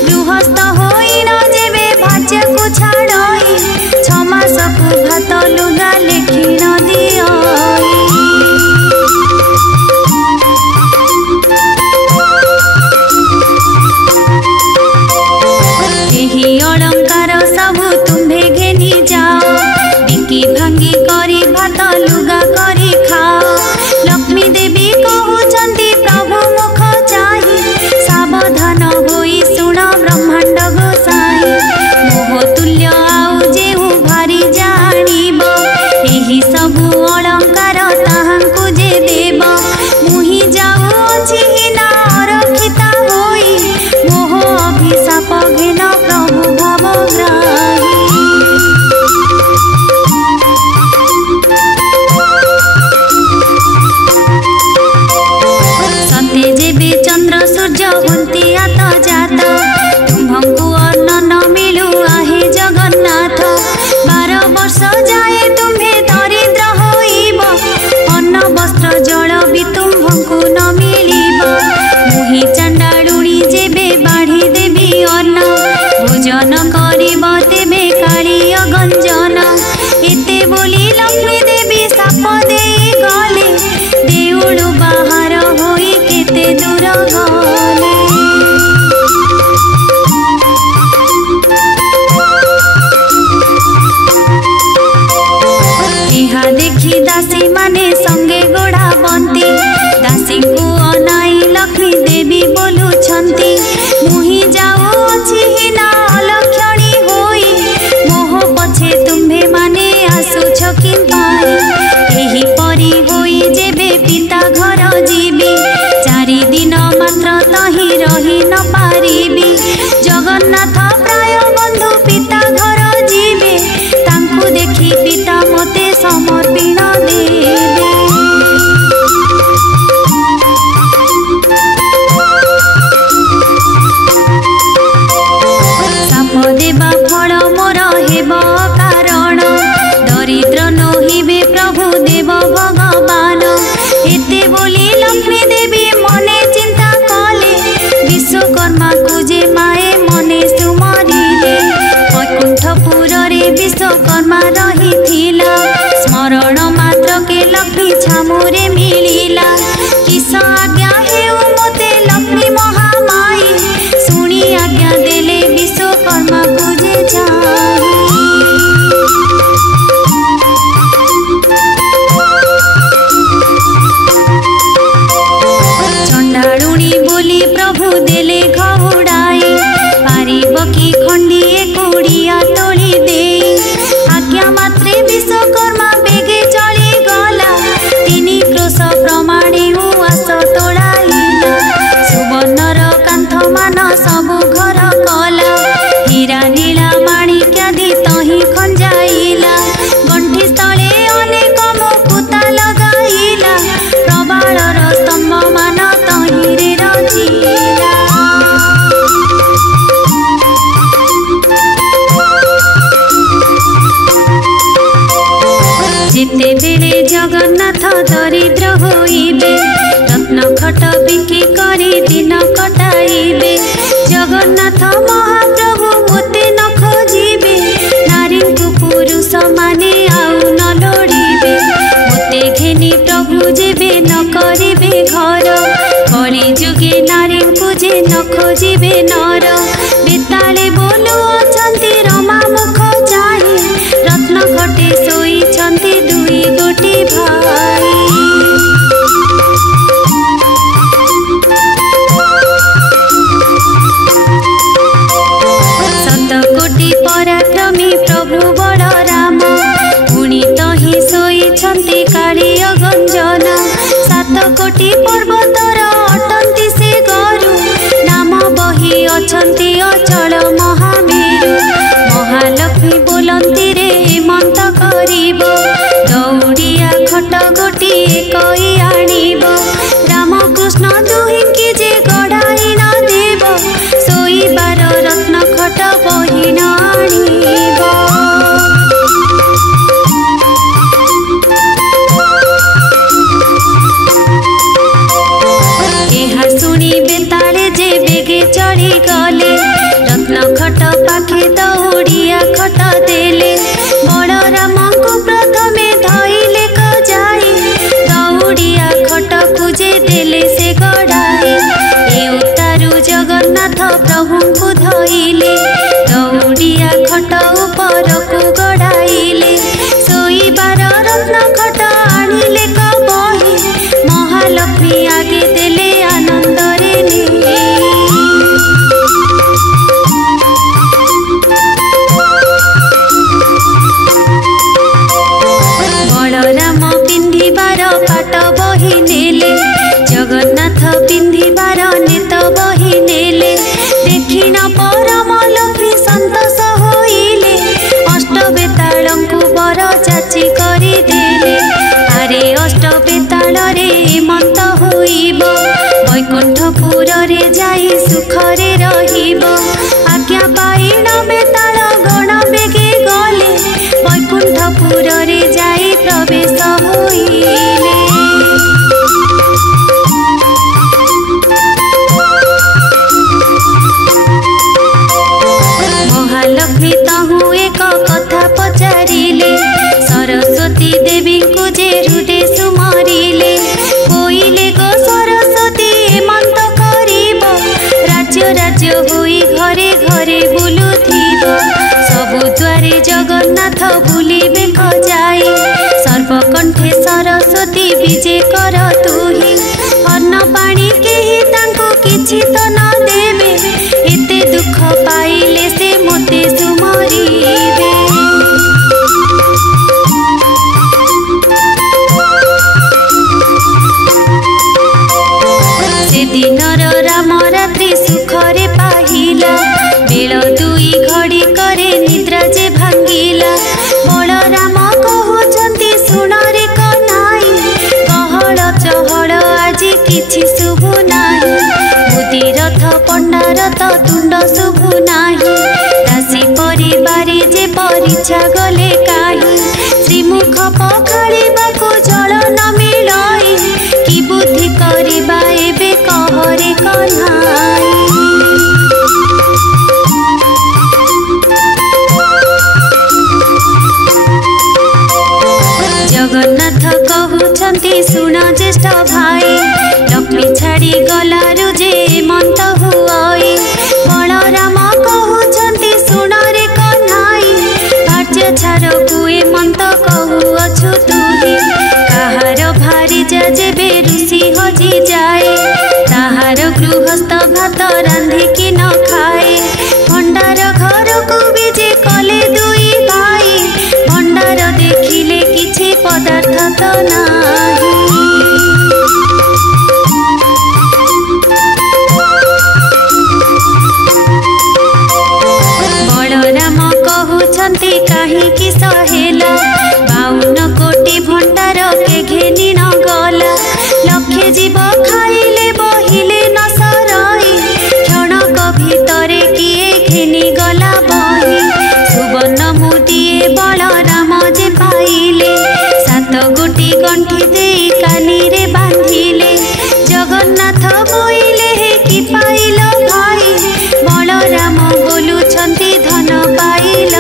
गृहस्थ होइन जेबे भाज्यकु छाड़ई छमासकु भात लुगा लेखिण दियो एही अलंकार सबु तुम्भे घेनी जाओ बिकी भांगी करी भात लुगा करी खाओ लक्ष्मी देवी कहउचंती प्रभु मुख चाहि सावधान होई सुण ब्रह्मांड गोसाई मोह तुल्य आउ जेहु भारी जानिब एही सबु अलंकार ताहांकु जे देव मुहि जाउछि ना रखिता होई मोह अभिशाप घेन प्रभु भवग्राही सत्य जेबे चंद्र सूर्य हुंती आत जात तुम्भंकु अन्न न मिलु आहे जगन्नाथ 12 वर्ष जाए तुम्हे दरिद्र होइब अन्न वस्त्र जल भी तुम्भंकु न मिलिब मुहि चंडालुणी जेबे बाढ़ी देवी अन्न भोजन करिब तेबे कालिय गंजन एते बोली लक्ष्मी देवी साप देई गले देउळु बाहर होई केते दूर गले एहा देखी दासी माने संगे गोड़ा बंती दासी को अनाई लक्ष्मी देवी बोलु छंती मुहि जाओ अछि ना अलक्षणी होई मोह पछे तुम्भे माने आसुछ किंपाई एही परी होई जेबे पिता घर जीवी 4 दिन मात्र तही रही न पारिबी जगन्नाथ प्राय बंधु पिता घर जीवे तांकु देखी पिता मते समर्पिण देबे साप देवा फल मोर हेब कारण दरिद्र नहिबे प्रभु देव भगवान एते बोली लक्ष्मी देवी मने चिंता कले विश्वकर्मा को जे माए मने सुमरिले वैकुंठपुर रे विश्वकर्मा रहिथिला स्मरण मात्र के लक्ष्मी छामुरे मिलिला किस आज्ञा हेउ मोते लक्ष्मी महामाई सुनी आज्ञा देले विश्वकर्मा को जे चाहि चंडालुणी बोली प्रभु देले घौड़ाई पारिब की खंडिए कुड़िया तोली दे आज्ञा मात्रे विश्वकर्मा बेगे चली गला 3 क्रोश प्रमाणे उआस तोड़ाइला सुवर्णर कांथ मान सबु घर कला हीरा नीला माणिक्यादि तही खंजाइला गंठी स्थले अनेक मुकुता लगाइला प्रबालर स्तंभ मान तहिरे रचिला जेते बेले जगन्नाथ दरिद्र होइबे रत्न खट बिकी करी दिन कटाइबे जगन्नाथ महाप्रभु मोते न खोजिबे नारी को पुरुष माने आउ न लोड़िबे मोते घेनी प्रभु जेबे न करिबे घर कली जुगे नारी को जे न खोजिबे नर बेताले बोलु अछंती रमा मुख चाहि रत्न खटे सोई छंती 2 गोटी भाई शतकोटी पराक्रमी प्रभु बड़ राम पुणी तही सोई छंती कालिय गंजन 7 कोटी पर्वतर अटंती से गरु नाम बही अछंती अचल महामेरु महालक्ष्मी बोलंती रे मंत करिब दौड़िया खट गोटी प्रभु को धइले दौड़िया खट ऊपर को गड़ाइले सोईबार रत्न खट आनिले कबही महालक्ष्मी आगे देले आनंद रे ने बलराम पिंधिबार पाट बही नेले जगन्नाथ पिंधिबार नेत बही नेले देखिन परम लक्ष्मी संतोष होइले अष्टबेतालंकु बर चाची करी देले आरे अष्टबेताल रे हेमंत होइब वैकुंठपुर रे जाई सुखरे रहिब आज्ञा पाइण बेताल गण बेगे गले वैकुंठपुर रे जाई प्रवेश होइले महालक्ष्मी तहु एक कथा पचारिले सरस्वती देवी को जे हृदय सुमरिले कोइले गो सरस्वती हेमंत करिब राज्य राज्य होई घरे घरे बुलुथिब सबु द्वारे जगन्नाथ बुलिबे खजाई सर्वकंठे सरस्वती विजय कर तुही अन्न पानी केही तांको किछि तो न देबे एते दुख पाइले से मोते सुमरिबे से दिनर राम रात्रि सुखरे पाहिला बेल दुई घड़ी करे निद्रा जे भांगिला बलराम कहउछंती सुन रे कन्हाई कहल चहल आजी किछि शुभु नाही बुद्धि रथ पंडारथ तुंड शुभु नाही राशि परिवारी जे परिछा गले काही श्रीमुख पखाड़िबाकु जल न मिलई कि बुद्धि करिबा एबे कहरे कन्हाई जगन्नाथ कहउछंती सुन ज्येष्ठ भाई लक्ष्मी छाड़ी गलारु जे हेमंत हुई बलराम कहउछंती सुन रे कन्हाई भार्य छाड़ को हेमंत कहउछु तुही काहार भारी जा जेबे ऋषि हजि जाए ताहार गृहस्थ भात रांधिकी न खाए भंडार घर को विजे कले दुई भाई भंडार देखिले किछि पदार्थ तो नाही बलराम कहउछंती काहीकि सहेला 52 कोटी भंडार के घेनी न गला लक्षे जीव खाइले बहिले न सरई क्षणक भितरे किए घेनी गला बही सुवर्ण मुदिए बलराम जे पाइले 7 गोटी गंठी देई कानी रे बांधिले जगन्नाथ बोइले हे कि पाइल भाई बलराम बोलुछंती धन पाइल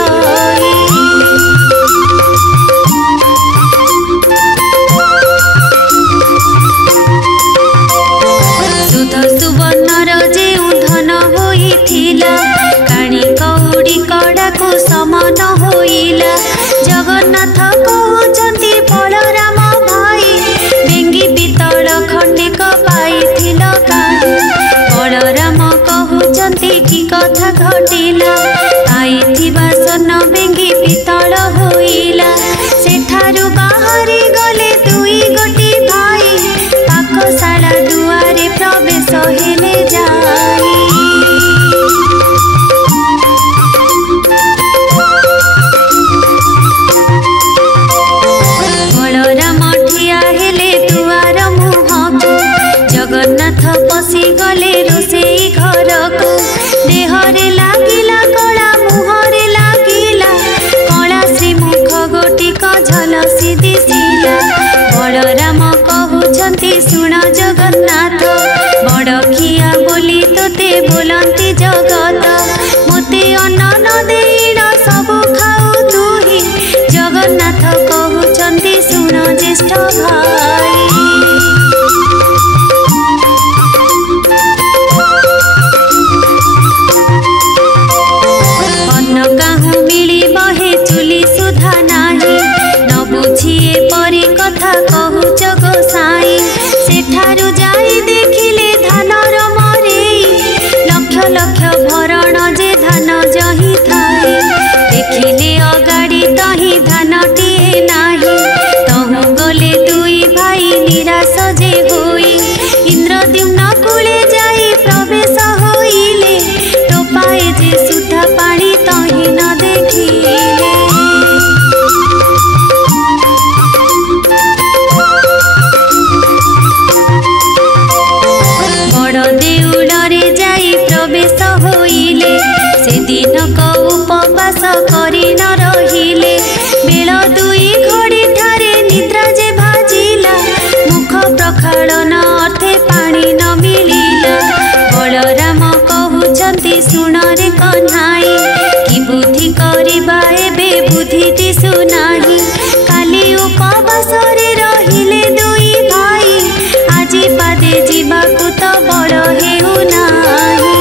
सुध सुवर्णर जेउ धन होइथिला काणी कौड़ी कड़ा को समान होइला जगन्नाथ कहउछंती बलराम भाई बेंगी पितल खंडिक पाइथिल काहे बलराम कहउछंती कि कथा घटिला पाइथिबा स्वर्ण बेंगी पितल होइला सेठारु बाहरी गले दुई गोटी भाई पाकशाला दुआरे प्रवेश हेले जाई बलराम ठिया हेले दुआर मुहको जगन्नाथ पशि गले रोषेई घर को देहरे लागिला कला मुहरे लागिला कला श्रीमुख गोटिक झलसी दिसिला बलराम कहउछंती सुन जगन्नाथ बड़खिया बोली तोते बोलंती जगत मोते अन्न न देइण सबु खाऊ तुही जगन्नाथ कहउछंती सुन ज्येष्ठ भाई पालन अर्थे पानी न मिलिला। बलराम कहउचंती सुन रे कन्हाई कि बुद्धि करिबा एबे बुद्धि दिसु नाही। काली उपवास रे रहिले दुई भाई आजी पादे जीवाकू तो बड़ हेउ नाही।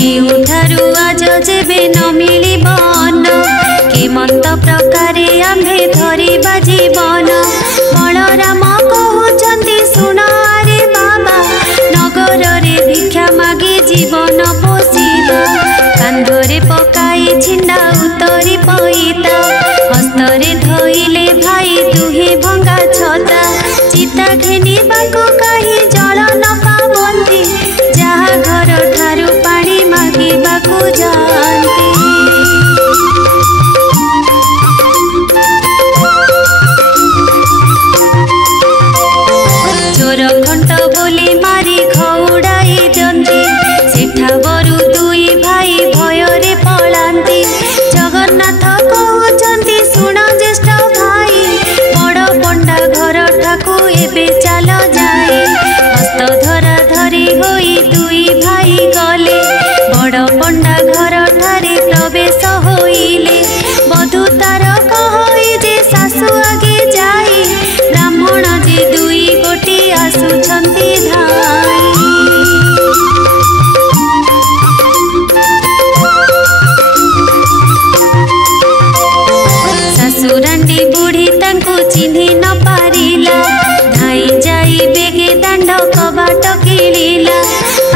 केउठारु आज जेबे न मिलिब अन्न केमंत प्रकारे आम्भे धरिबा जीवन। बलराम कहउचंती सुन रे बाबा नगर रे भिक्षा मागी जीवन पोषिबा। कांधरे पकाई छिंडा उतरी पईता हस्तरे धइले भाई दुहे भंगा छता। चिता घेनिबाको काही जल न पाबंती जहा घर ठारू पानी मागिबाको जाती। चोर खंट बोली मारी खौड़ाई दियंती सेठा बरु दुई भाई भयरे पलांती। जगन्नाथ कहउचंती सुन ज्येष्ठ भाई बड़ पंडा घर ठाकू एबे चाल जाए। हस्त धरा धरी होई दुई भाई गले बड़ पंडा घर ठारे प्रवेश होइले। बधू तार कहई जे सासु आगे जाई ब्राह्मण जे दुई गोटी आसुछंती धाई। सासुरांडी बुढ़ी तांकू चिन्हि न पारिला धाई जाई बेगे दांड कबाट किलिला।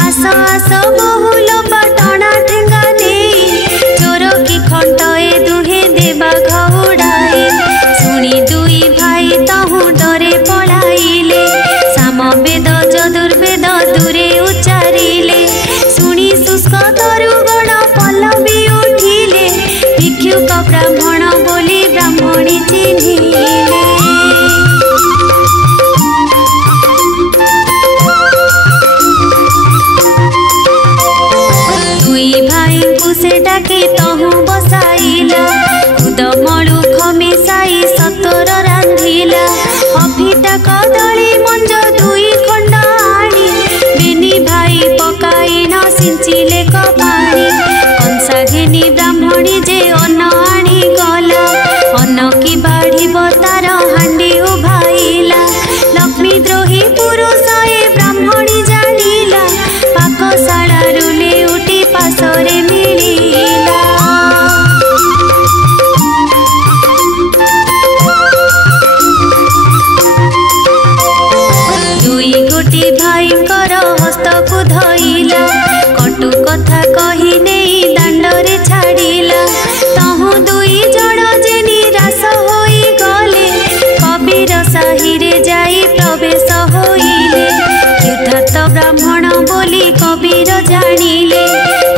आस आस बहुल पटना ठेंगा देई चोर की खंट ए दुहे देबा घौड़ाए। सुनी दुई भाई तहु डरे पलाइले सामवेद यजुर्वेद दूरे उच्चारिले। सुनी शुष्क तरुगण पल्लवी उठिले भिक्षुक ब्राह्मण बोली ब्राह्मणी चिन्हिले। दुई भाई को से डाके तहु बसाइला खुद मळुख मिसाई सतर रांधिला। अफिटा कदली मंज दुई खंड आनी बेनी भाई पकाई न सिंचिले कपाणी। कंसा घेनी ब्राह्मणी जे अन्न आनी गला अन्न की बाढ़ीब तार हांडी उभाइला। लक्ष्मी द्रोही पुरुष ए ब्राह्मणी जानिला पाकशाला रुले उठी पासरे मिलिला। दुई गोटी भाईंकर हस्त को धइला कटु कथा कही नेई दांडरे छाड़िला। तहु दुई जण जे निराश होई गले कबीर साही रे जाई प्रवेश होइले। यथार्थ ब्राह्मण बोली कबीर जानिले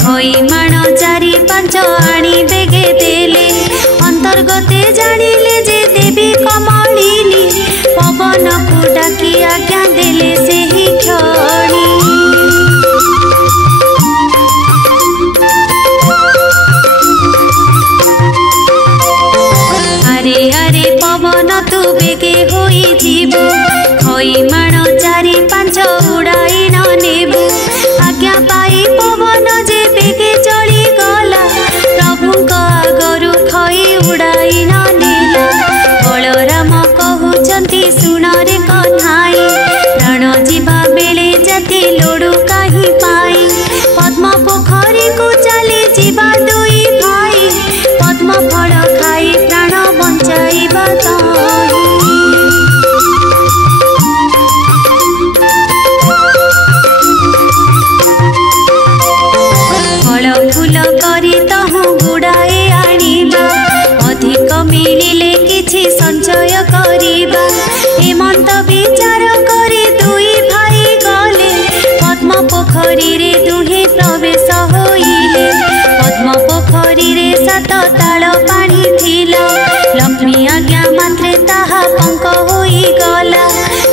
खई माण चारि पांच आनी बेगे देले। अंतर्गते जानिले जे देवी कमलिनी पवन को डाकी आज्ञा देले सेही क्षणी। अरे अरे पवन तू बेगे होई जीवु खई माण चारि पांच उड़ाई न नेबु। आज्ञा पाई पवन जे बेगे चली गला प्रभुक आगरु खई उड़ाई न नेला। बलराम कहउचंती सुन रे कन्हाई प्राण जीवा बेले जाति लोडु काही पाई। पद्म पोखरी को चली जीवा दुई भाई पद्म फल खाई प्राण बंचाइबा ताही। फल फूल करी तहु गुड़ाए आनिबा अधिक मिलिले किछि संचय करिबा। हेमंत विचार करी दुई भाई गले पद्म पोखरी रे दुहे प्रवेश होइले। पद्म पोखरी रे सात ताल पानी थिला लक्ष्मी आज्ञा मात्रे ताहा पंक होई गला।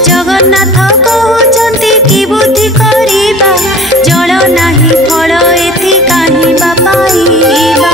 जगन्नाथ कहउचंती कि बुद्धि करिबा जल नाही फल एथि काहिबा पाइबा।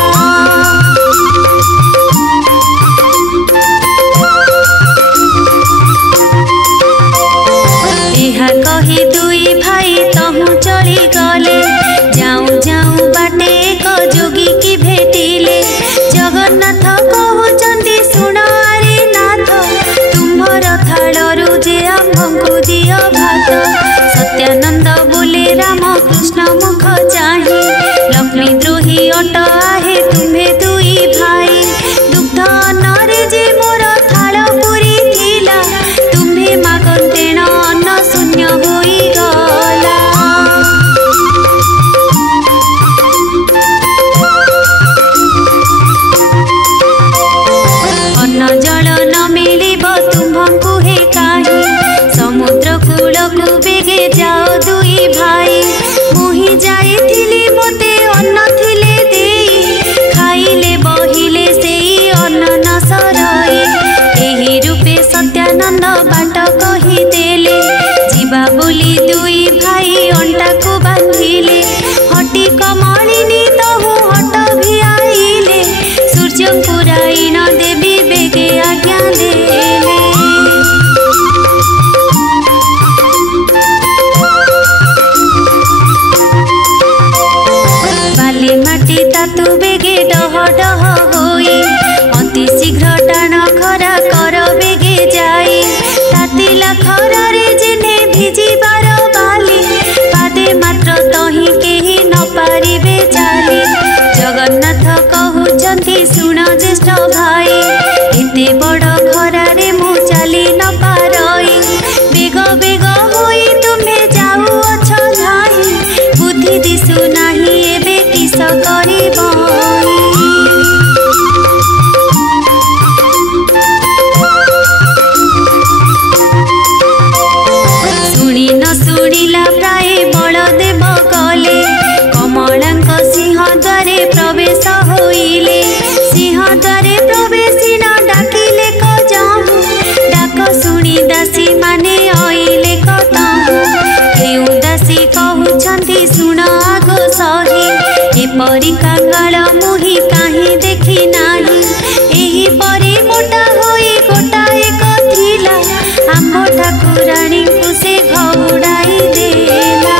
शुण ज्येष्ठ भाई एते बड़ खरारे मु चली न पारई बेग बेग होई तुम्हें जाऊअछ धाई बुद्धि दिशु नाही एबे किस करिबई शुणी न शुणिला प्राय बलदेव गले कमलांक सिंह द्वारे प्रवेश होइले सिंह द्वारे प्रवेशी न डाकिले क जाहु डाक शुणी दासी माने आइले कतहु केउ दासी कहउछन्ति शुण आग सही एपरि कांगाल मुहि काहे देखि नाही एही परि मोटा होई गोटा एक थिला आम्भ ठाकुराणी को से घौड़ाई देला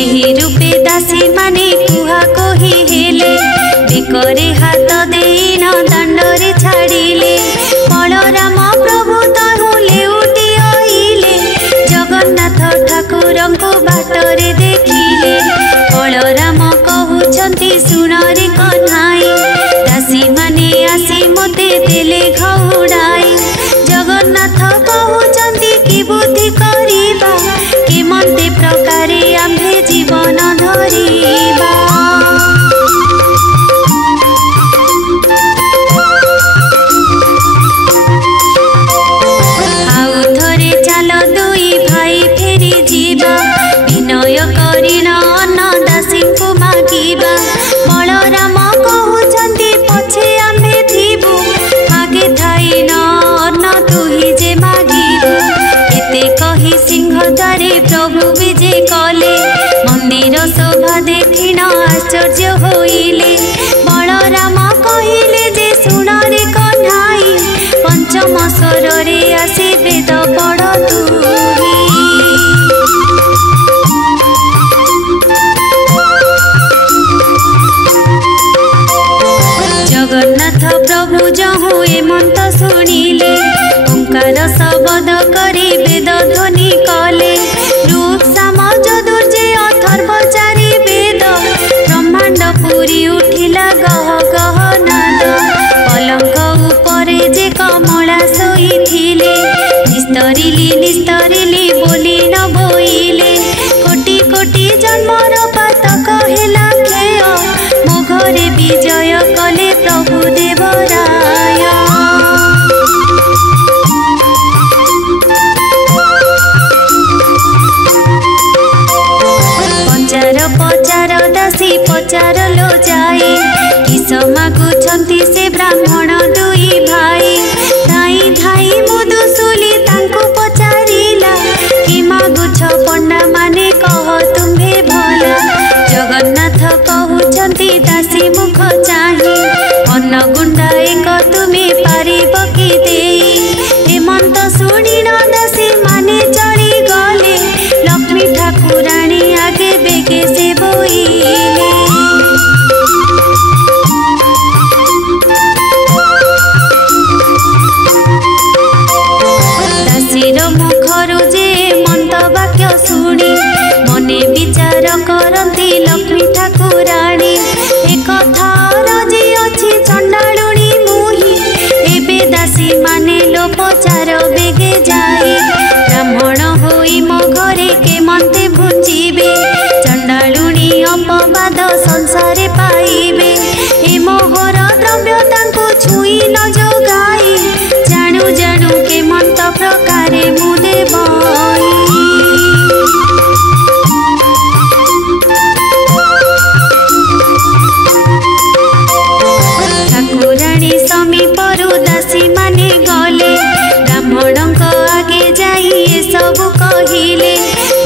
एही रूपे दासी माने कुहा कही हेले बेकरे हाथ देई न दंडरे छाड़िले बलराम प्रभु तहु लेउटी आइले जगन्नाथ ठाकुरंक बाटरे देखिले बलराम कहउछन्ति शुण रे कन्हाई दासी माने आसी मते देले घौड़ाई जगन्नाथ कहउछन्ति कि बुद्धि करिबा केमते प्रकारे आम्भे जीवन धरिबा आउ थरे चाल दुई भाई फेरी जीवा विनय करिन अन्न दासी को मागिबा बलराम कहउछन्ति पछे आम्भे थिबु आगे थाई न अन्न तुही जे मागिबु एते कही सिंह द्वारे प्रभु विजे कले मंदिर शोभा देखिन आश्चर्य होइले बलराम कहिले जे शुण रे कन्हाई पंचम स्वर रे आसे वेद पढ़ तुही जगन्नाथ प्रभु जहु एमंत शुणिले ओंकार शब्द करी वेद ध्वनि कले रूप साम दुर्जय अथर्वचारी वेद ब्रह्मांड पुरी उठिला गह गह नाद पलंक उपरे जे कमला शोइथिले निस्तरिली बोली न बोइले कोटि कोटि जन्मर पातक हेला खेय मो घरे विजय कले प्रभु देवराय पचार पचार दासी पचार लो जाए किस मागुछन्ति से ब्राह्मण दुई भाई धाई धाई मधुसूली तांको पचारिला कि मागुछ पंडा माने कह तुम्हे भला जगन्नाथ कहउछन्ति दासी मुख चाही अन्न गुंडा एक तुमे पारिब कि देई हेमंत शुणी न दासी माने चली गले लक्ष्मी ठाकुराणी आगे बेगे से बोइले दासीर मुखरु जे मंत वाक्य शुणी मने विचार करती लक्ष्मी ठाकुराणी एक रजी अछि चंडालुणी मुही एबे दासी माने लो पचार बेगे जाए ब्राह्मण होई मो घरे केमते भुंजिबे चंडालुणी अपवाद संसारे पाइबे ए मोहर द्रव्य तांको छुई न जोगाई जाणु जाणु केमंत प्रकारे मु देबई ठाकुराणी समीपरु दासी माने गले ब्राह्मणक आगे जाई ए सबु कहिले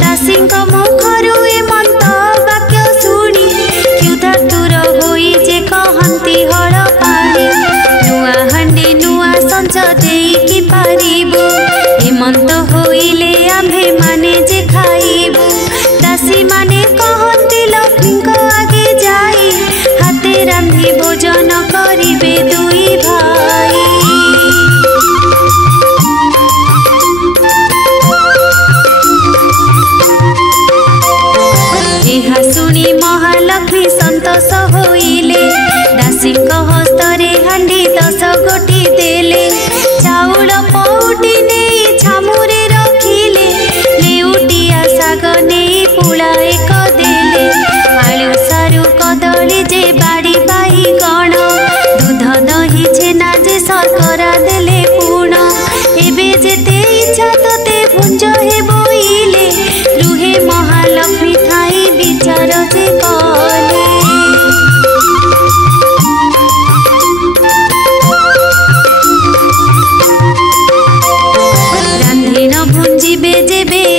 दासींक मुखरु ए मंत वाक्य शुणी क्षुधातुर होई जे कहंती हळ पाणी नुआ हांडी नुआ संच देई कि पारिबु हेमंत होइले आम्भे माने जे खाइबु दासी माने कहंती लक्ष्मीक आगे जाई हाते रांधी भोजन करिबे दुई भाई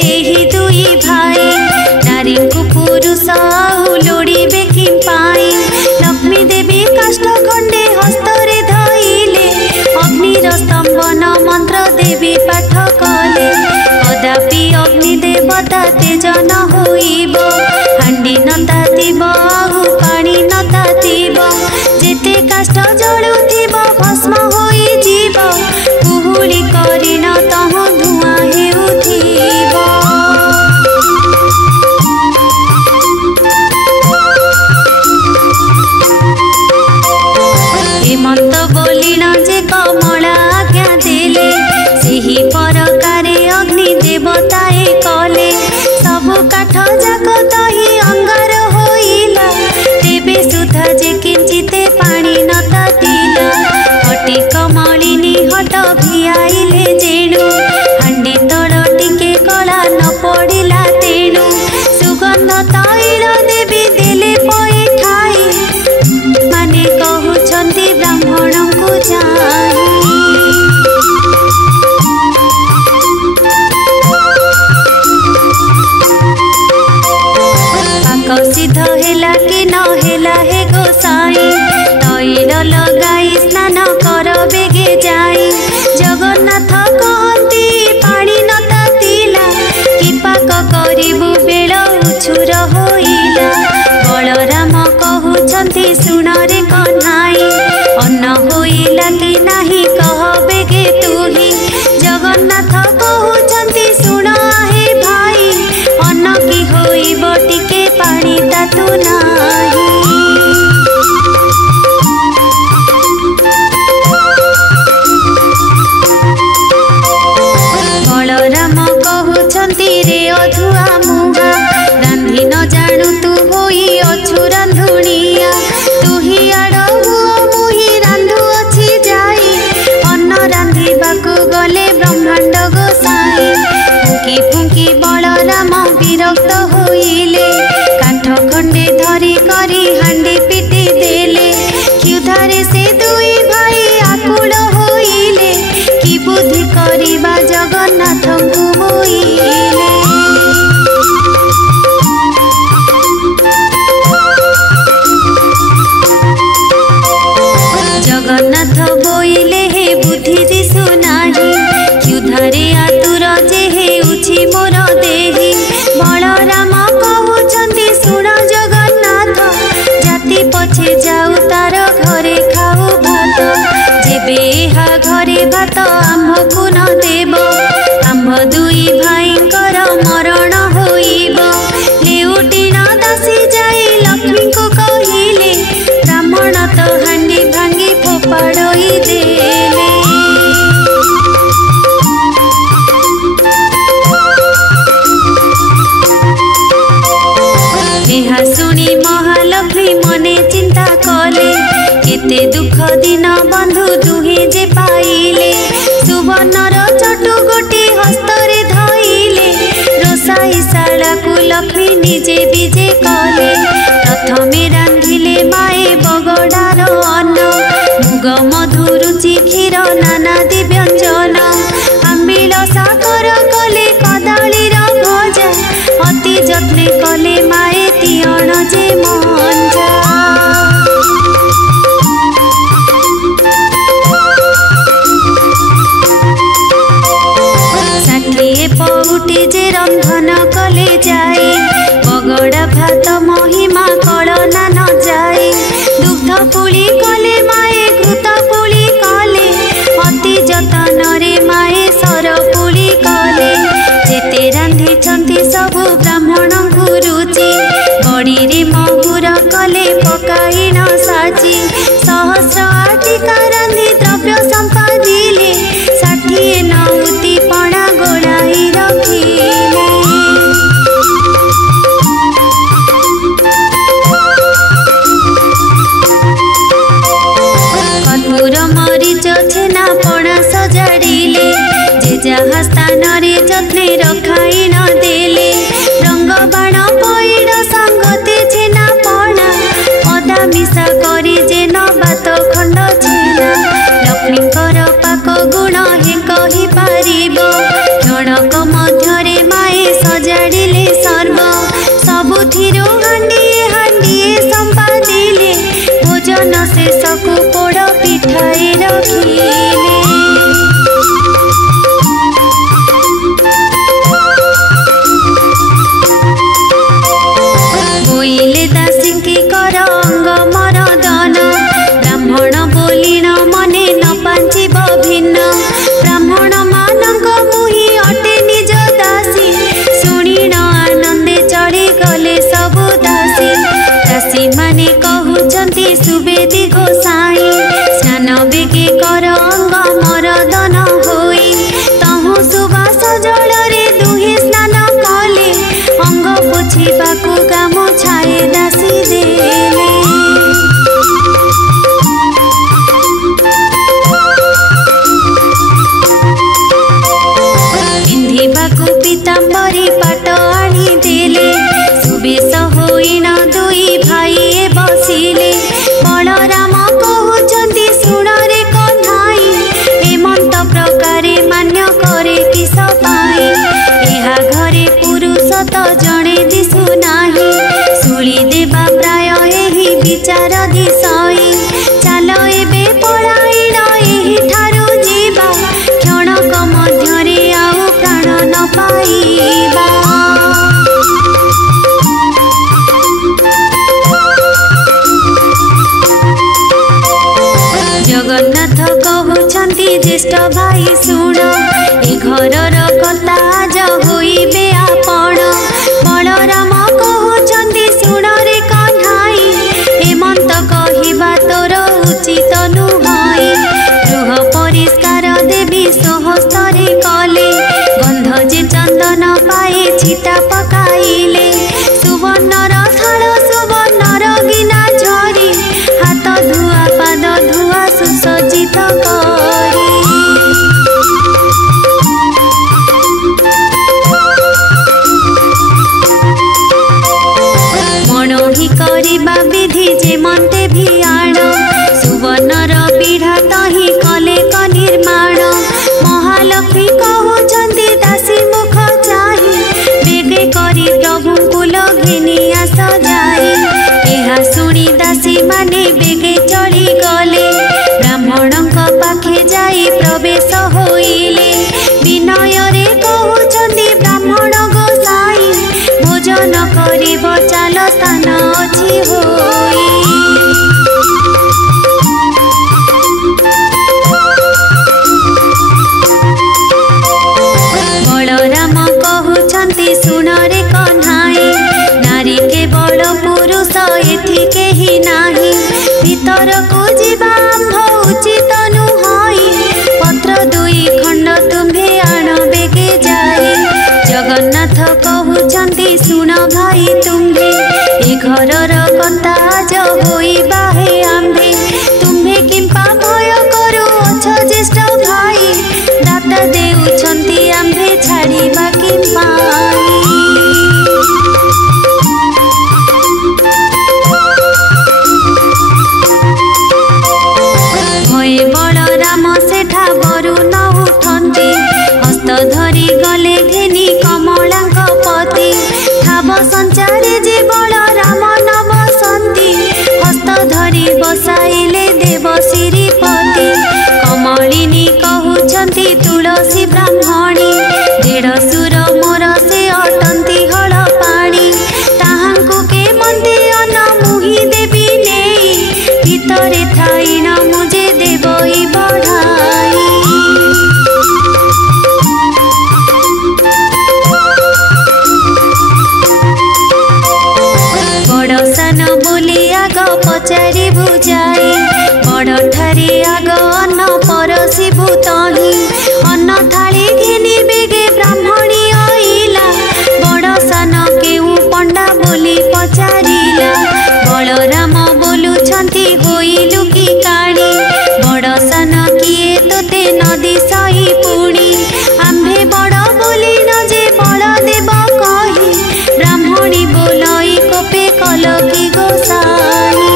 ही दुई भाई नारी को पुरुष लोड़े कि पाई लक्ष्मी देवी काष्ठ खंडे हस्तरे धइले अग्निर स्तंभन मंत्र देवी पाठ कले कदापि अग्नि देवता तेज न होइब हांडी न तातिब आहु पानी न तातिब जेते काष्ठ जलुथिब भस्म होई जीव कुहुली करिन तह धुआं हेउथिब हेमंत बोलिन जे कमला आज्ञा देले सेही परकारे अग्नि देवताए कले सबु काठ जाक तही अंगार होइला तेबे सुधा जे किंचिते पानी न तातिला हटी कमलिनी हट भियाइले जेणु हांडी तल टिके कला न पड़िला तेणु सुगंध तैल देवी देले पई ठाई माने कहउछंती ब्राह्मण को जाई सिद्ध हेला कि न हेला हे गोसाई तैल लगाई स्नान कर बेगे जाई जगन्नाथ कहती पानी न तातिला कि पाक करिबु बेल उछुर होइला बलराम कहउछंती सुन रे कन्हाई अन्न होइला कि नाही कह बेगे तुही जगन्नाथ कहउछंती सुन हे भाई अन्न कि होइब टिके पानी तातु नाही बलराम कहउछंती रे अधुआ मुहा रांधि न जाणु तू होई अछु रांधुनिया तुही आड़ हुओ मुही रांधु अछि जाई अन्न रांधिबाकु गले ब्रह्मांड गोसाई फुंकी फुंकी बलराम विरक्त होइले काठ खंडे धरी करी हांडी पिटी देले क्षुधारे से दुई भाई आकुल होइले कि बुद्धि करिबा जगन्नाथଙ୍କୁ होइले जगन्नाथ बोइले हे बुद्धि दिसु नाही क्षुधारे आतुर जे हेउछि मोर देही बलराम कहउछंती सुन जगन्नाथ जाति पछे जाऊ तार घरे खाऊ भात जेबे एहा घरे भात आम्भकु न देब आम्भ दुई भाईंकर मरण होइब लेउटी न दासी जाई लक्ष्मी को कहिले ब्राह्मण तो हांडी भांगी फोपाड़ई देले ଏହା ଶୁଣି ମହାଲକ୍ଷ୍ମୀ ମନେ ଚିନ୍ତା କଲେ କେତେ ଦୁଃଖ ଦିନ ବନ୍ଧୁ ଦୁହେଁ ଯେ ପାଇଲେ ସୁବର୍ଣ୍ଣର ଚଟୁ ଗୋଟି ହସ୍ତରେ ଧଇଲେ ରୋଷାଇ ଶାଳାକୁ ଲକ୍ଷ୍ମୀ ନିଜେ ବିଜେ କଲେ ପ୍ରଥମେ ରାନ୍ଧିଲେ ମାଏ ବଗଡ଼ାର ଅନ୍ନ ମୁଗ ମଧୁ ରୁଚି କ୍ଷୀର ନାନାଦି ବ୍ୟଞ୍ଜନ ଆମ୍ବିଳ ସାକର କଲେ କଦଳୀର ଭଜା ଅତି ଯତ୍ନେ କଲେ ମାଏ ତିଅଣ ଯେ ମଞ୍ଜା ଷାଠିଏ ପଉଟି ଯେ ରନ୍ଧନ କଲେ ଯାଏ ବଗଡ଼ା ଭାତ ମହିମା କଳନା ନ ଯାଏ ଦୁଗ୍ଧ ପୁଳି କଲେ ମାଏ ଘୃତ ପୁଳି କଲେ ଅତି ଯତନରେ ମାଏ ସର ପୁଳି କଲେ ଯେତେ ରାନ୍ଧିଛନ୍ତି ସବୁ ବ୍ରାହ୍ମଣଙ୍କୁ ରୁଚି ବଡ଼ିରେ ମହୁର କଲେ ପକାଇ ନ ସାଜି ସହସ୍ର ଆଟିକା ରାନ୍ଧି ଦ୍ରବ୍ୟ ସମ୍ପାଦିଲେ 60 ନଉତି ପଣା ଗୋଳାଇ ରଖିଲେ କର୍ପୂର ମରିଚ ଛେନା ପଣା ସଜାଡ଼ିଲେ ଯେ ଯାହା ସ୍ଥାନରେ ଯତ୍ନେ ରଖାଇ ନ ଦେଲେ भाट आनी देले सुबेश होई न दुई भाई बसिले बलराम कहउचंती सुण रे कन्हाई एमंत प्रकारे मान्य करे किस पाई एहा घरे पुरुष तो जणे दिसु नाही सुली देवा प्राय एही विचार दिसई चाल एबे पलायन एही ठारू जीवा क्षणक मध्यरे आउ प्राण न पाइबा। जगन्नाथ कहउछंती ज्येष्ठ भाई सुण ए घरर कथा आज होइबे आपण बलराम कहउछंती सुण रे कन्हाई एमंत कहिबा तोर उचित नुहई गृह परिष्कार देवी सहस्तरे कले गंध जे चंदन पाए छिटा पकाइले सुवर्णर थाल सुवर्णर गिना झरी हाथ धुआ पाद धुआ सुसज्जित करी मणोही करिबा विधि जे मन्ते भी आण सुवर्णर पीढ़ा तही कले क निर्माण महालक्ष्मी कहउछंती दासी मुख चाहि बेगे करी प्रभु कुल घिनिया सजाए एहा सुनी दासी माने बेगे चढ़ी गले ब्राह्मणक पाखे जाई प्रवेश होइले विनय रे कहउछंती ब्राह्मण गोसाई भोजन करिब चाल स्थान अछि होई। बलराम कहउछंती सुण रे कन्हाई नारी के बड़ पुरुष एठी केही नाही भीतर को जीवा उचित नुहई पत्र दुई खंड तुम्हे आण बेगे जाए जगन्नाथ कहउछंती सुण भाई तुम्हे ए घरर कथा आज होइबा हे आम्भे तुम्हे किंपा भय करू अछ ज्येष्ठ भाई दाता देउछंती आम्भे छाड़िबा किंपा भये बलराम सेठा बरु न उठंती हस्त धरी गले घेनी कमलांक पति ठाब संचारे जे बलराम न बसंती हस्त धरी बसाइले देव श्रीपति कमलिनी कहउछंती तुलसी ब्राह्मणी देढ़सुर मोर से अटंती हल पाणी ताहांकु के मन्ते अन्न मुही देवी नेई भितरे थाई न मुझे देवई बढ़ाई। बड़ सान बोली आग पचारि बुझाई बड़ ठारे आग अन्न परसी भूतही अन्न थाली घेनी बेगे ब्राह्मणी आइला बड़ सान केउ पंडा बोली पचारिला बलराम बोलुछंती होइलु की काणी बड़ सान किए तोते नदी सही पुणी आम्भे बड़ बोली न जे बल देव कही ब्राह्मणी बोलई कोपे कल की गोसाई।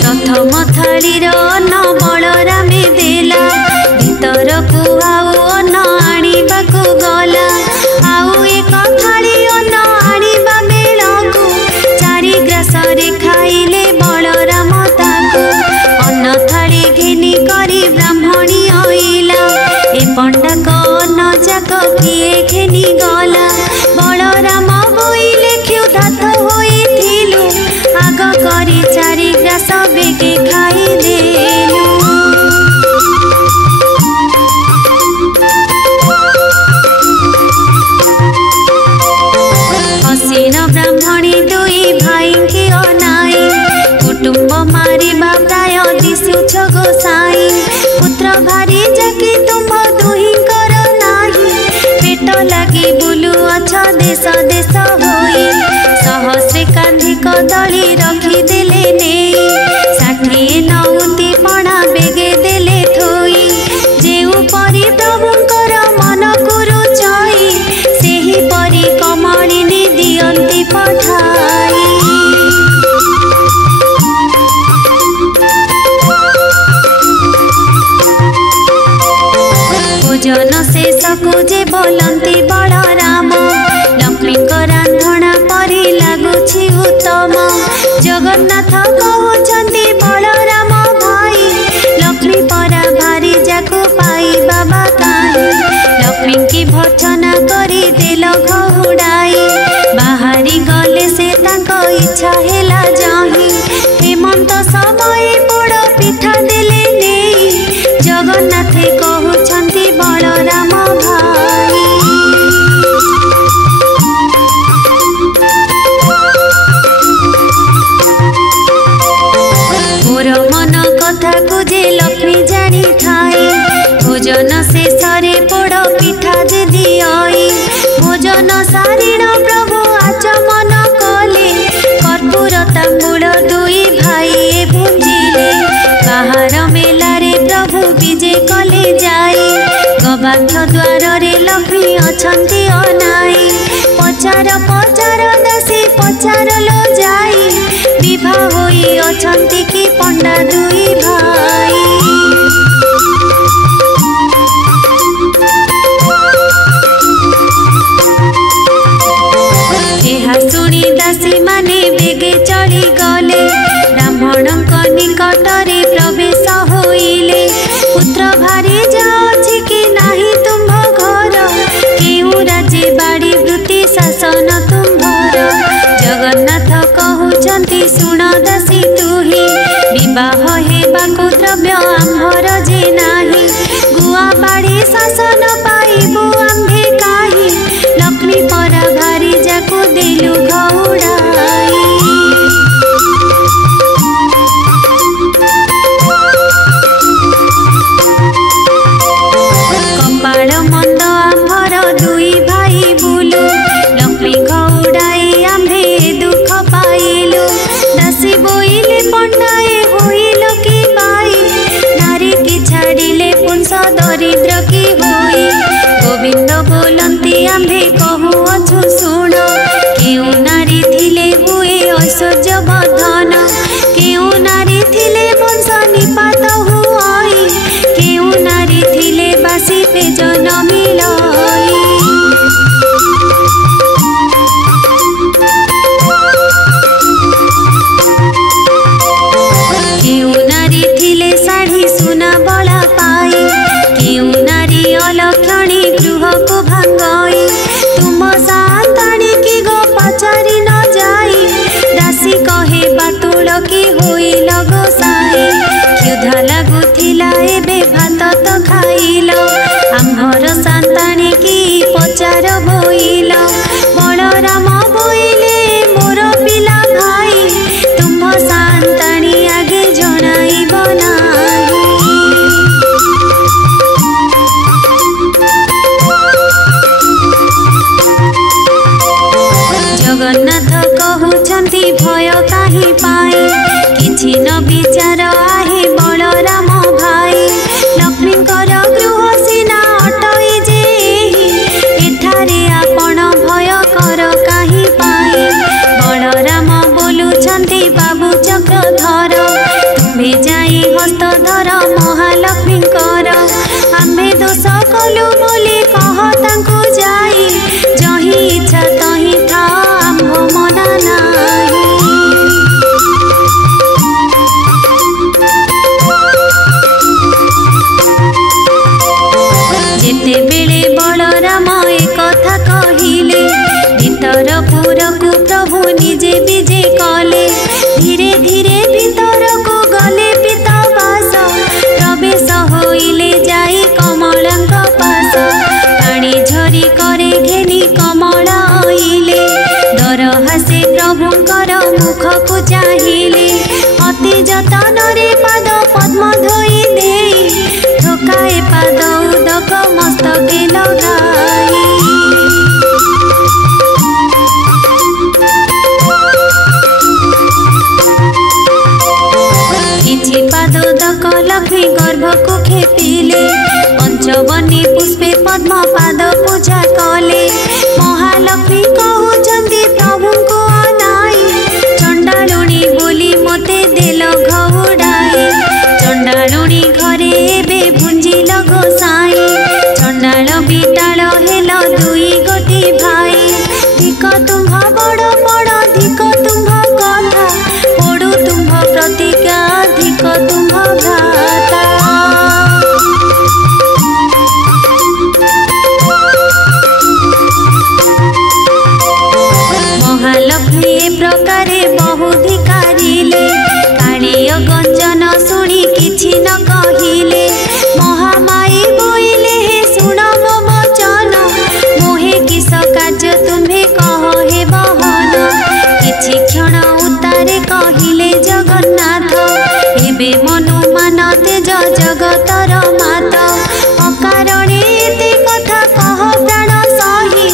प्रथम थालीर अन्न बलरामे देला भीतर को आउ अन्न आनिबाकु गला आउ एक थाली अन्न आनिबा बेलकु चारि ग्रासरे खाइले बलराम ताकु अन्न थाली घेनी करी ब्राह्मणी आइला ए पंडाक अन्न जाक किए घेनी गला बलराम बोइले क्षुधार्त होइथिलु आग करी चारि ग्रास बेगे खाइदेलु। हसीन ब्राह्मणी दुई भाई के अनाई कुटुंब मारिबा प्राय दिशुछ गोसाई पुत्र भारी जाके तुम दुही कर नाही पेट लगी बुलु अछ देश देश होई सहस्रे कांधी कदली रखी देले नेई षाठिए नौती पणा बेग को जे बोलती बलराम लक्ष्मी को रांधणा परी लगुछि उत्तम जगन्नाथ कहउछंती बलराम भाई लक्ष्मी परा भारी जाको पाई बाबा काहे लक्ष्मी की भर्सना करी देल घहुड़ाई बाहरी गले से तांको इच्छा हेला जाही हेमंत समय पोड़ पिठा देले नेई जगन्नाथे कहउछंती बलराम भाई मोर मन कथा को जे लक्ष्मी जानी थाए भोजन शेष पोड़ पिठा दे दियई भोजन सारिण प्रभु आचमन कले कर्पूर तांबूल दुई भाई भुंजिले बाहर मेलारे प्रभु विजे कले जाए गवाक्ष द्वार रे लक्ष्मी अछंती अनाई पचार पचार दासी पचार लो जाई विवाह होई अछंती की पंडा दुई भाई शुणी दासी माने बेगे चढ़ी गले ब्राह्मण निकट रे प्रवेश होइले पुत्र भारी जाओछि कि नाही तुम घर केउ राजे बाड़ी वृत्ति शासन तुम्भर जगन्नाथ कहउछंती सुण दासी तुही विवाह हेबाकु द्रव्य आम्भर जे नाही गुआ बाड़ी शासन पाइबु आम्भे काही लक्ष्मी परा भारी जाको देलु घउड़ाई कपाल मंद आम्भर दुई भाई बुलु लक्ष्मी घउड़ाई आम्भे दुख पाइलु दासी बोइले पंडाए होइल कि बाई नारी की छाड़िले पुंस दरिद्र की होई गोविंद बोलंती आम्भे कहूअछु शुण केउ नारी थिले हुए ऐश्वर्य वर्धन केउ नारी थिले वंश निपात हुई केउ नारी थिले बासी पेजन मिलई केउ नारी थिले साड़ी सुना बला पाई केउ नारी अलक्षणी गृह को भांगई तुम साताणी की गो पचारि न जाई दासी कहे बातुल की होई लगो साहे क्षुधा लागुथिला एबे भात तो खाइल आम्भर साताणी की पचार बोइल बलराम बोइले मोर पिला भाई तुम साताणी आगे जणाइब नाही जगन्नाथ कहउछंती भय काहि पाए किछि न विचार आहे बलराम भाई लक्ष्मीकर गृह सीना अटई जे एठारे आपण भय कर काहि पाए बलराम बोलुछंती बाबू चक्रधर तुम्हे जाई हस्त धर महालक्ष्मी कर आम्भे दोष कलु बोली कह तांकु जाई जही इच्छा तही था आम्भ मना नाही जेते बेले बलराम एक कथा कहिले भीतर पुरकु प्रभु निजे विजे कले धीरे धीरे भीतर को गले पितवास प्रवेश होइले जाई कमलांक पास पानी झरी करे घेनी कमला आइले डर हासे प्रभुंकर मुख को चाहिले अति जतन रे पाद पद्म धोई देई ठोकाए पाद उदक मस्तके लगाई किछि पाद उदक लक्ष्मी गर्भ को खेपिले पंचवनी पुष्पे पद्म पाद पूजा कले महालक्ष्मी कहउछंती प्रभु को अनाई चंडालुणी बोली मते देल घउड़ाई चंडालुणी घरे एबे भुंजिल गोसाई चंडाल बिटा जगतर माता अकारणे एते कथा कह प्राण सही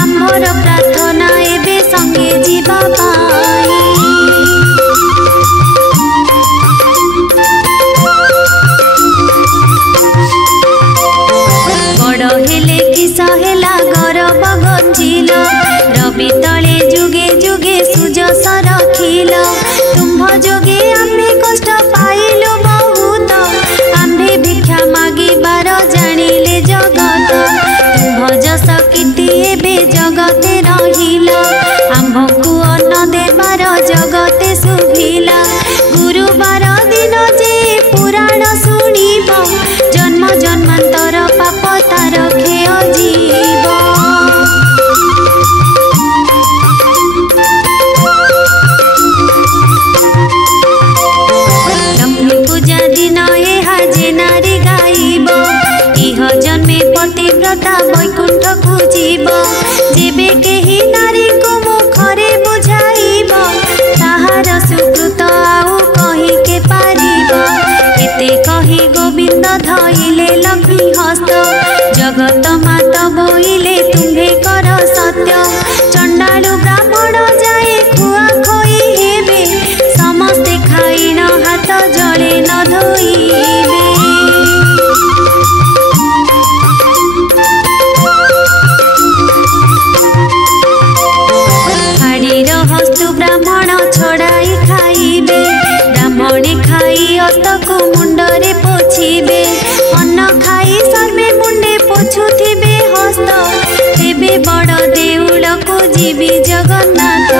आम्भर प्रार्थना एबे संगे जीवा पाई। बड़ हेले किस हेला गरब गंजिल रवि तले जुगे जुगे सुजस रखिल तुम्भ जोगे आम्भे कष्ट पाइलु बहुत आम्भे भिक्षा मागिबार जानिले जगत तुम्भ जस कीर्ति एबे जगते रहिल आम्भकु अन्न देबार जगते सुभिला गुरुवार दिन जे पुराण शुणिब जन्म जन्मांतर पाप तार खेय जीव। लक्ष्मी पूजा दिन एहा जे नारी गाइब इह जन्मे पतिव्रता वैकुंठ को जीव जेबे केही नारी को मुखरे बुझाइब ताहार सुकृत आउ कहि के पारिब एते कहि गोविंद धइले लक्ष्मी हस्त जगत माता बोइले तुम्भे कर सत्य चंडालु ब्राह्मण जाए खुआ खोई हेबे समस्ते खाइन हाथ जले न धोइबे। हाड़ीर हस्तु ब्राह्मण छड़ाई खाइबे ब्राह्मणे खाई हस्तको मुंडरे पोछिबे अन्न खाई सर्वे मुंडे पोछुथिबे हस्त तेबे बड़ देउल को जीवी जगन्नाथ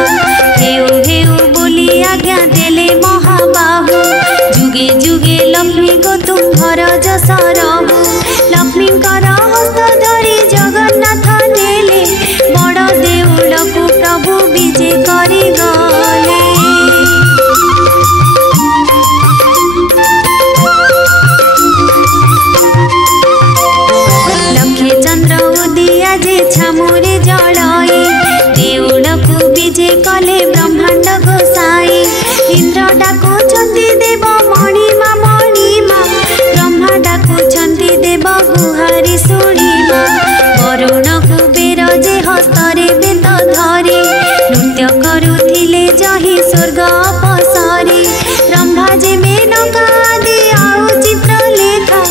हेउ हेउ बोली आज्ञा देले महाबाहु जुगे जुगे लक्ष्मी को तुम्भर जस रहु लक्ष्मीकर हस्त धरी जगन्नाथ नेले बड़ देउल को प्रभु विजे करि गले। लक्षे चंद्र उदिया जे छामुरे जड़ाई देउल को विजे कले ब्रह्मांड गोसाई इंद्र डाकुछंती देव मणिमा मणिमा ब्रह्मा डाकुछंती देव गुहारी शुणिमा वरुण कुबेर जे हस्तरे बेत धरी नृत्य करुथिले जहि स्वर्ग अपसरी ब्रह्मा जे मेनका आदि आउ चित्रलेखा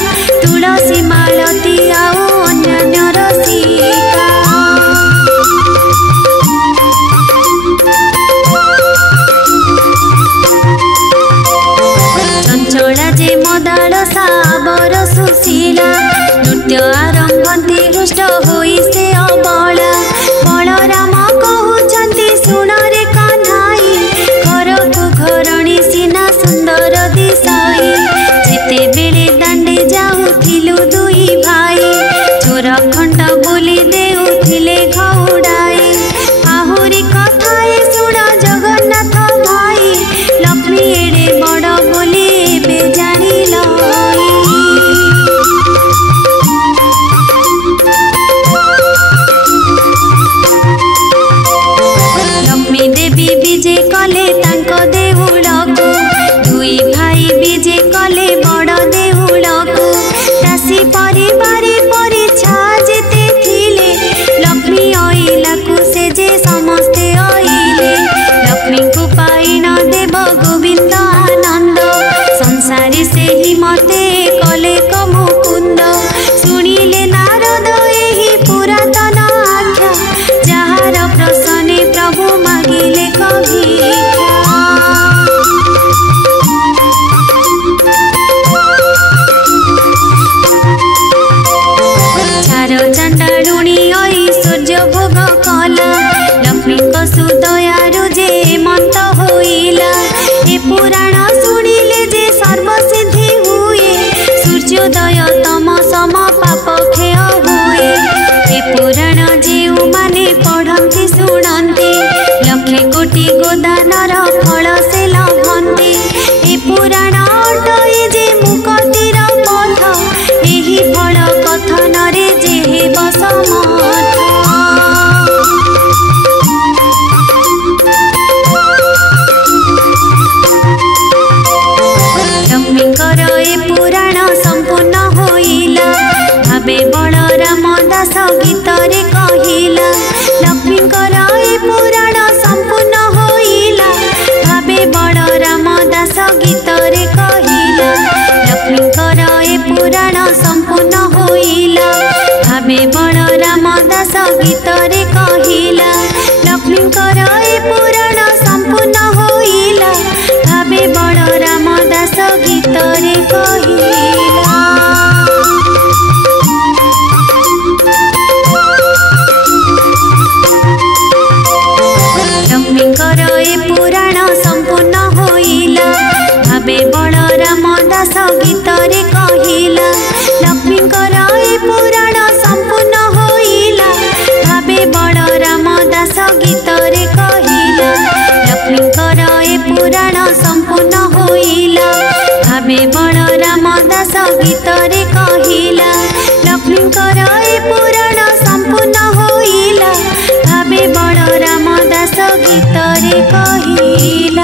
तुलसी मालती आउ अन्य रसिका। चंचला जे मदाल साबर सुशीला नृत्य आरंभंती हृष्ट होई से अबला बलराम कहउछंती सुन रे कन्हाई घरकु घरणी सिना सुंदर दिसाई जेते बेले दांडे जाउथिलु दुई भाई चोर खंड बोली देउथिले घौड़ाई आहुरी कथाए सुन जगन्नाथ भाई लक्ष्मी एड़े बड़ बोली एबे जानिल। लक्ष्मी देवी विजे कले तांको देउलकु दुई भाई विजे कले बड़ देउलकु दासी परिवार परिछा जेते थिले लक्ष्मी अइलाकु से जे समस्ते अइले लक्ष्मी को पाइन देव गोविंद आनंद संसारी से ही मते कले मुकुंद शुणिले नारद एही पुरातन आख्या जहार प्रसन्ने प्रभु मागिले कभिक्षा। चार चंडालुणी ऐश्वर्य भोग कला लक्ष्मी को सुदयारु जे मंत होइला ए पुराण शुणिले जे सर्वसिद्धि हुए सूर्योदय तम सम पाप क्षय हुए ए पुराण जेउ माने पढ़ंती शुणंती लक्षे कोटि गोदानर फल से लभंती ए पुराण अटए जे मुक्तिर पथ एही फल कथन रे जे हेब समर्थ। लक्ष्मीकर ए पुराण भावे बलराम दास गीतरे कहिला लक्ष्मींकर ए पुराण संपूर्ण होइला भावे बलराम दास गीतरे कहिला लक्ष्मींकर ए पुराण संपूर्ण होइला भावे बलराम दास गीतरे कहिला लक्ष्मींकर ए पुराण संपूर्ण होइला भावे बलराम दास गीतरे कहिला। लक्ष्मींकर ए पुराण संपूर्ण होइला भावे बलराम दास गीतरे कहिला लक्ष्मींकर ए पुराण संपूर्ण होइला भावे बलराम दास गीतरे कहिला लक्ष्मींकर ए पुराण संपूर्ण होइला भावे बलराम दास गीतरे कहिला लक्ष्मींकर ए पुराण संपूर्ण होइला भावे बलराम दास गीतरे कहिला।